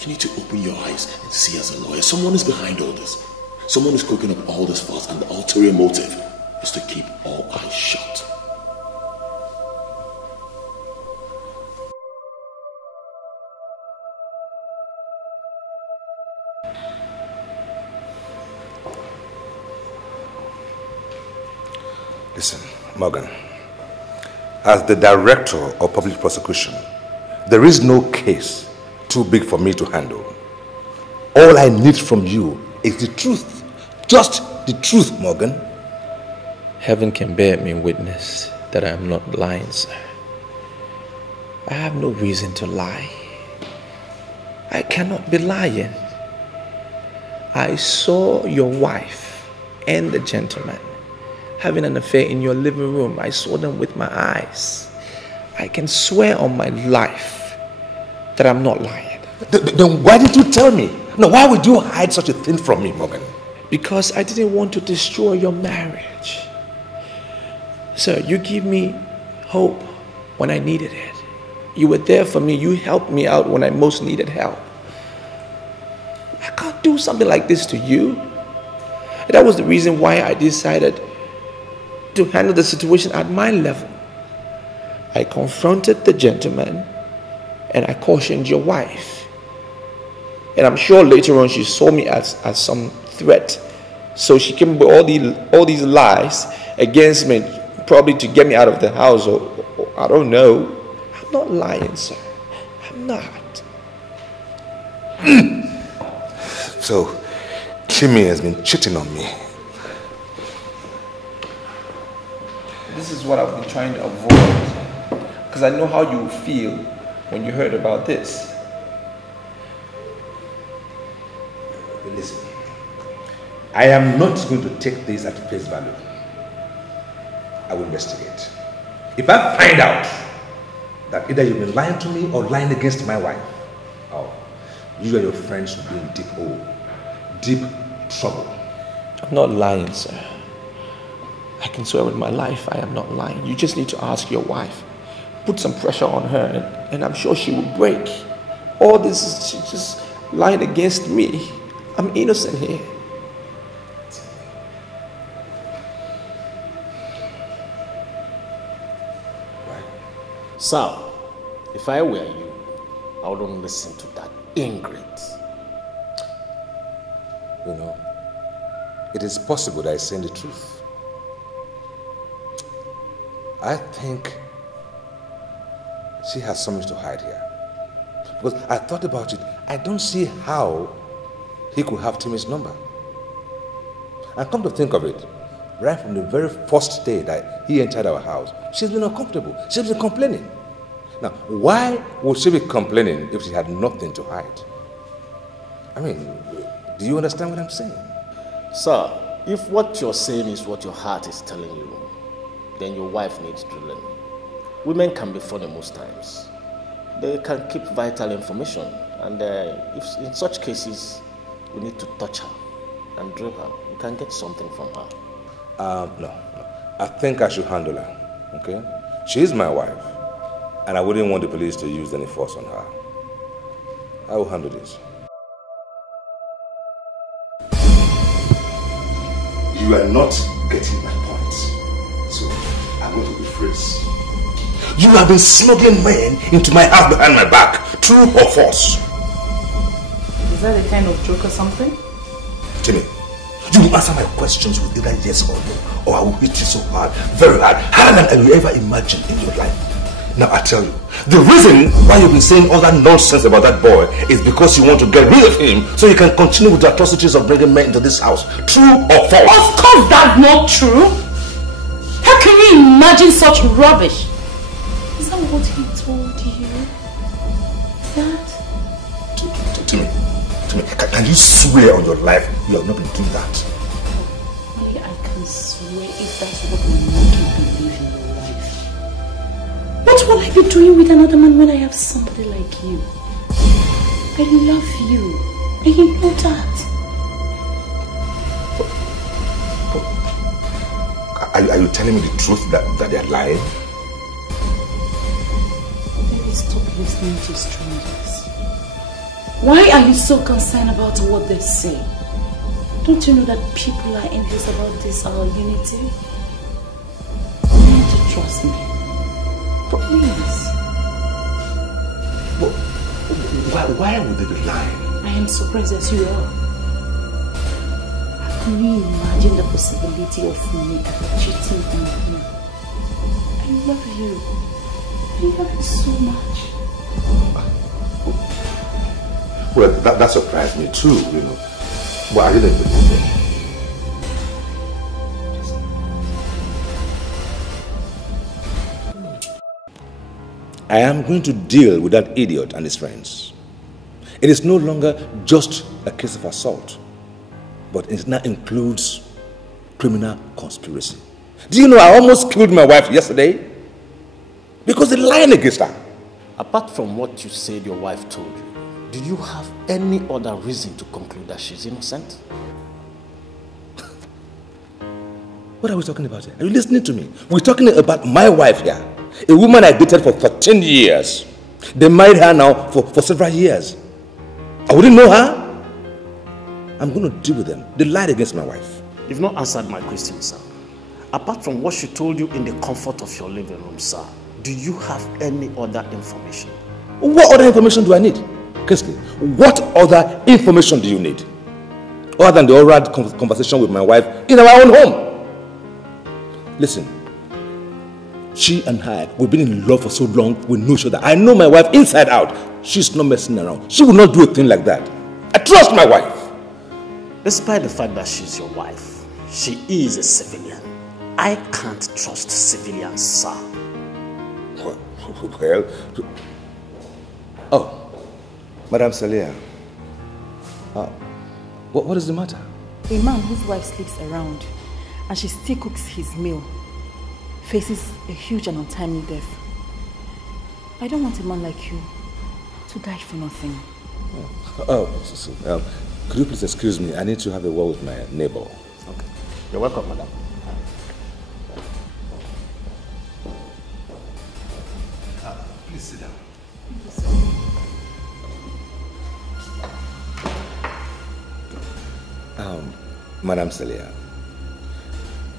you need to open your eyes and see as a lawyer. Someone is behind all this. Someone is cooking up all this fuss, and the ulterior motive is to keep all eyes shut. Listen, Morgan. As the director of public prosecution, there is no case too big for me to handle. All I need from you is the truth. Just the truth, Morgan. Heaven can bear me witness that I am not lying, sir. I have no reason to lie. I cannot be lying. I saw your wife and the gentleman having an affair in your living room. I saw them with my eyes. I can swear on my life that I'm not lying. Then why did you tell me? No, why would you hide such a thing from me, Morgan? Because I didn't want to destroy your marriage. Sir, you gave me hope when I needed it. You were there for me. You helped me out when I most needed help. I can't do something like this to you. And that was the reason why I decided to handle the situation at my level. I confronted the gentleman and I cautioned your wife. And I'm sure later on she saw me as some threat. So she came with all these lies against me, probably to get me out of the house, or I don't know. I'm not lying, sir. I'm not. So, Timmy has been cheating on me. This is what I've been trying to avoid, because I know how you feel when you heard about this. Listen, I am not going to take this at face value. I will investigate. If I find out that either you've been lying to me or lying against my wife, you and your friends will be in deep hole, deep trouble. I'm not lying, sir. I can swear with my life I am not lying. You just need to ask your wife. Put some pressure on her and I'm sure she will break. All this is she's just lying against me. I'm innocent here. Sal, if I were you, I wouldn't listen to that ingrate. You know, it is possible that I saying the truth. I think she has something to hide here. Because I thought about it, I don't see how he could have Timmy's number. And come to think of it, right from the very first day that he entered our house, she's been uncomfortable. She's been complaining. Now, why would she be complaining if she had nothing to hide? I mean, do you understand what I'm saying? Sir, if what you're saying is what your heart is telling you, then your wife needs drilling. Women can be funny most times. They can keep vital information, and if in such cases, we need to touch her and drill her. We can get something from her. No. I think I should handle her, okay? She is my wife, and I wouldn't want the police to use any force on her. I will handle this. You are not getting my point, so I'm going to rephrase. You have been smuggling men into my house behind my back, true or false? Is that a kind of joke or something? Timmy, you will answer my questions with either yes or no, or I will hit you so hard, very hard, harder than you ever imagined in your life. Now I tell you, the reason why you've been saying all that nonsense about that boy is because you want to get rid of him so you can continue with the atrocities of bringing men into this house. True or false? Of course that's not true. How can you imagine such rubbish? Is that what he told you? That? Timmy, can you swear on your life you have not been doing that? Only I can swear if that's what will make you believe in your life. What will I be doing with another man when I have somebody like you? I love you, and you know that. Are you telling me the truth that they are lying? Baby, stop listening to strangers. Why are you so concerned about what they say? Don't you know that people are envious about this, our unity? You need to trust me. Please. Why would they be lying? I am surprised as you are. How can you imagine the possibility of me cheating on you? I love you. I love you so much. Well, that surprised me too, you know. But I didn't believe it. I am going to deal with that idiot and his friends. It is no longer just a case of assault, but it now includes criminal conspiracy. Do you know I almost killed my wife yesterday? Because they're lying against her. Apart from what you said your wife told you, do you have any other reason to conclude that she's innocent? What are we talking about here? Are you listening to me? We're talking about my wife here. A woman I dated for 13 years. They married her now for several years. I wouldn't know her. I'm going to deal with them. They lied against my wife. You've not answered my question, sir. Apart from what she told you in the comfort of your living room, sir, do you have any other information? What other information do I need? Kinsley, what other information do you need? Other than the oral conversation with my wife in our own home? Listen, she and I, we've been in love for so long, we know each other. I know my wife inside out. She's not messing around. She will not do a thing like that. I trust my wife. Despite the fact that she's your wife, she is a civilian. I can't trust civilians, sir. Well, oh, Madame Celia, what is the matter? A man whose wife sleeps around and she still cooks his meal faces a huge and untimely death. I don't want a man like you to die for nothing. Could you please excuse me? I need to have a word with my neighbor. Okay. You're welcome, madam. Please sit down. Madame Celia,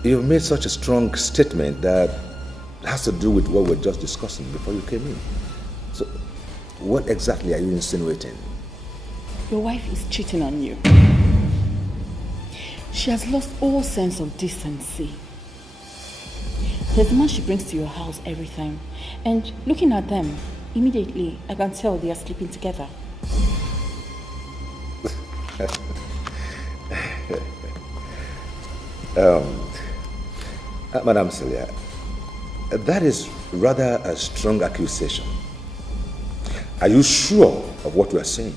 you've made such a strong statement that has to do with what we were just discussing before you came in. So, what exactly are you insinuating? Your wife is cheating on you. She has lost all sense of decency. There's a man she brings to your house every time. And looking at them, immediately I can tell they are sleeping together. Madam Celia, that is rather a strong accusation. Are you sure of what you are saying?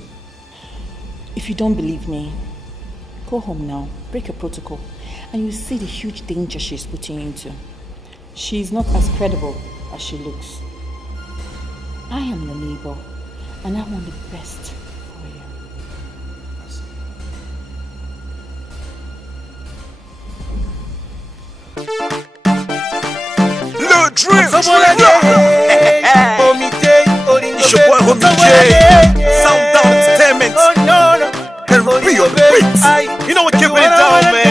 If you don't believe me, go home now, break your protocol, and you see the huge danger she's putting you into. She is not as credible as she looks. I am your neighbor, and I want the best for you. Le Dream! It's your boy Homie J. Sound Down Entertainment. And be on the beats. You know what, keeping it down, man.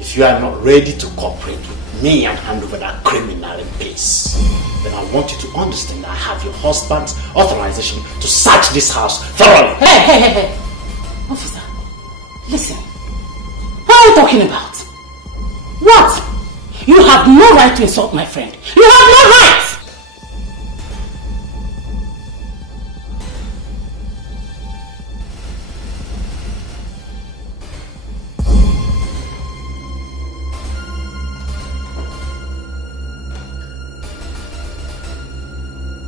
If you are not ready to cooperate with me and hand over that criminal in peace, then I want you to understand that I have your husband's authorization to search this house thoroughly. Hey. Officer, listen. What are you talking about? What? You have no right to insult my friend. You have no right!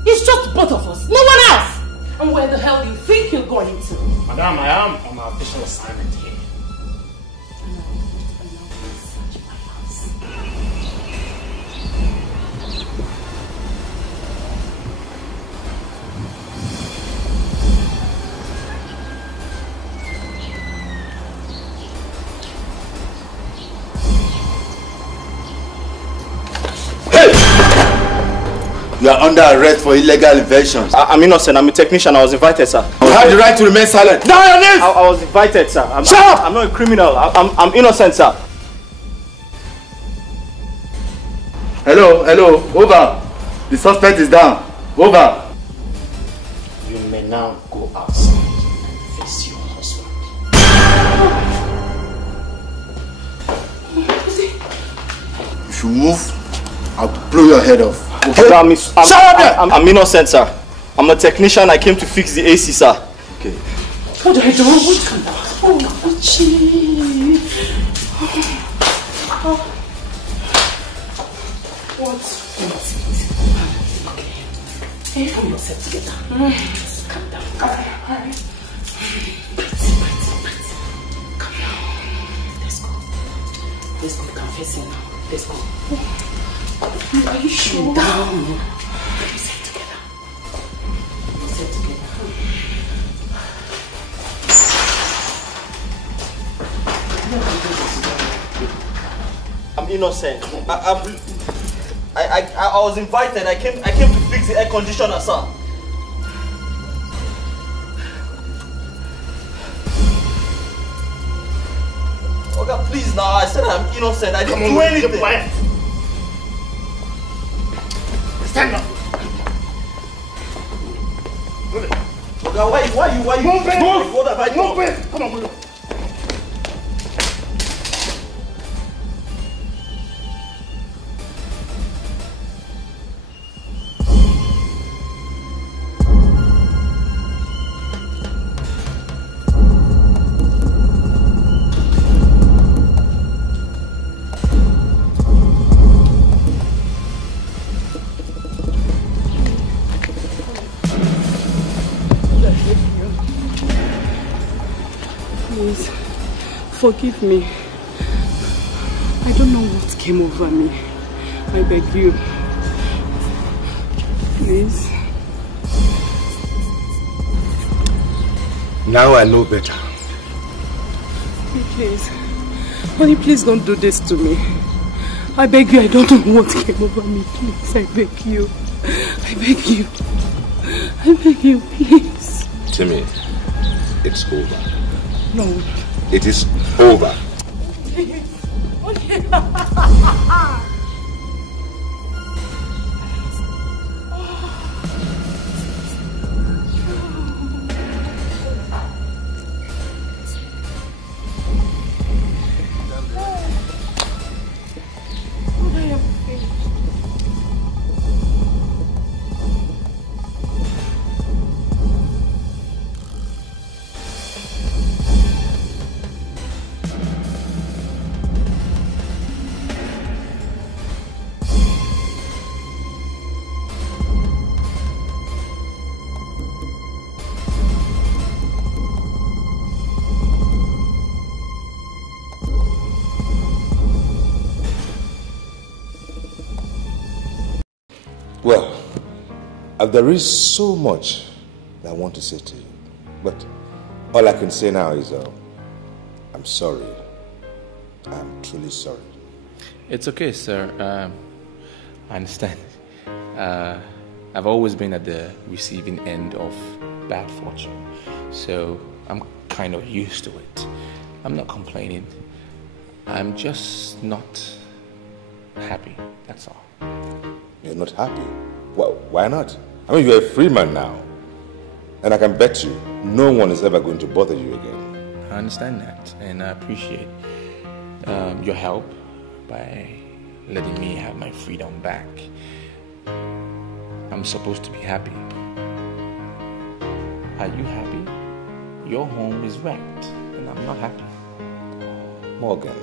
It's just both of us, no one else! And where the hell do you think you're going to? Madam, I am on my official assignment here. You are under arrest for illegal inventions. I'm innocent. I'm a technician. I was invited, sir. You have the right to remain silent. Now your name! I was invited, sir. Shut up! I'm not a criminal. I'm innocent, sir. Hello, over. The suspect is down. Over. You may now go outside and face your husband. If you move, I'll blow your head off. Okay? Shut up there! I'm innocent, sir. I'm a technician. I came to fix the AC, sir. Okay. What do I do? Oh, gee. What? Okay. Hey, calm yourself together. Just calm down. Alright. Breathe. Calm down. Let's go. Let's go. Confessing now. Let's go. Are you sure? Down. Let me say it together. I'm innocent. I was invited. I came to fix the air conditioner, sir. Okay, please now. I said I'm innocent. I didn't do anything. Stand up. Okay, why you move it? What have I done? Move it. Come on, move it. Please, forgive me. I don't know what came over me. I beg you. Please. Now I know better. Please. Honey, please don't do this to me. I beg you, I don't know what came over me. Please, I beg you. I beg you. I beg you, please. Timmy, it's over. No. It is over. Well, there is so much that I want to say to you, but all I can say now is I'm sorry. I'm truly sorry. It's okay, sir. I understand. I've always been at the receiving end of bad fortune, so I'm kind of used to it. I'm not complaining. I'm just not happy, that's all. You're not happy? Well, why not? I mean, you're a free man now. And I can bet you, no one is ever going to bother you again. I understand that, and I appreciate your help by letting me have my freedom back. I'm supposed to be happy. Are you happy? Your home is wrecked, and I'm not happy. Morgan,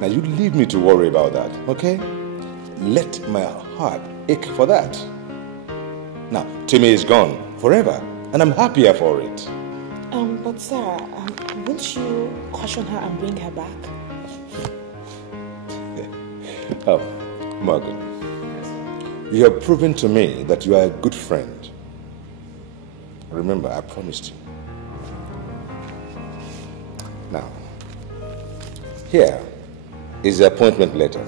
now you leave me to worry about that, okay? Let my heart ache for that. Now, Timmy is gone forever, and I'm happier for it. But sir, won't you caution her and bring her back? Oh, Morgan, you have proven to me that you are a good friend. Remember, I promised you. Now, here is the appointment letter.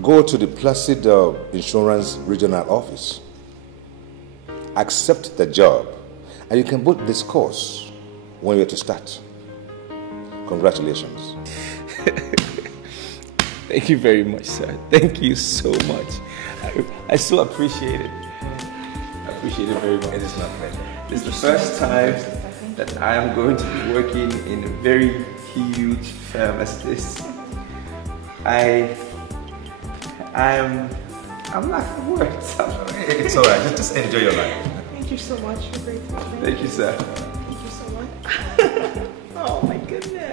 Go to the Placid Insurance Regional Office. Accept the job, and you can both discuss when you're to start. Congratulations. Thank you very much, sir. Thank you so much. I so appreciate it. I appreciate it very much. It is my pleasure. This is the first time that I am going to be working in a very huge firm as this. I'm not for words. It's alright. Just enjoy your life. Thank you so much. You're great. Thank you, sir. Thank you so much. Oh my goodness.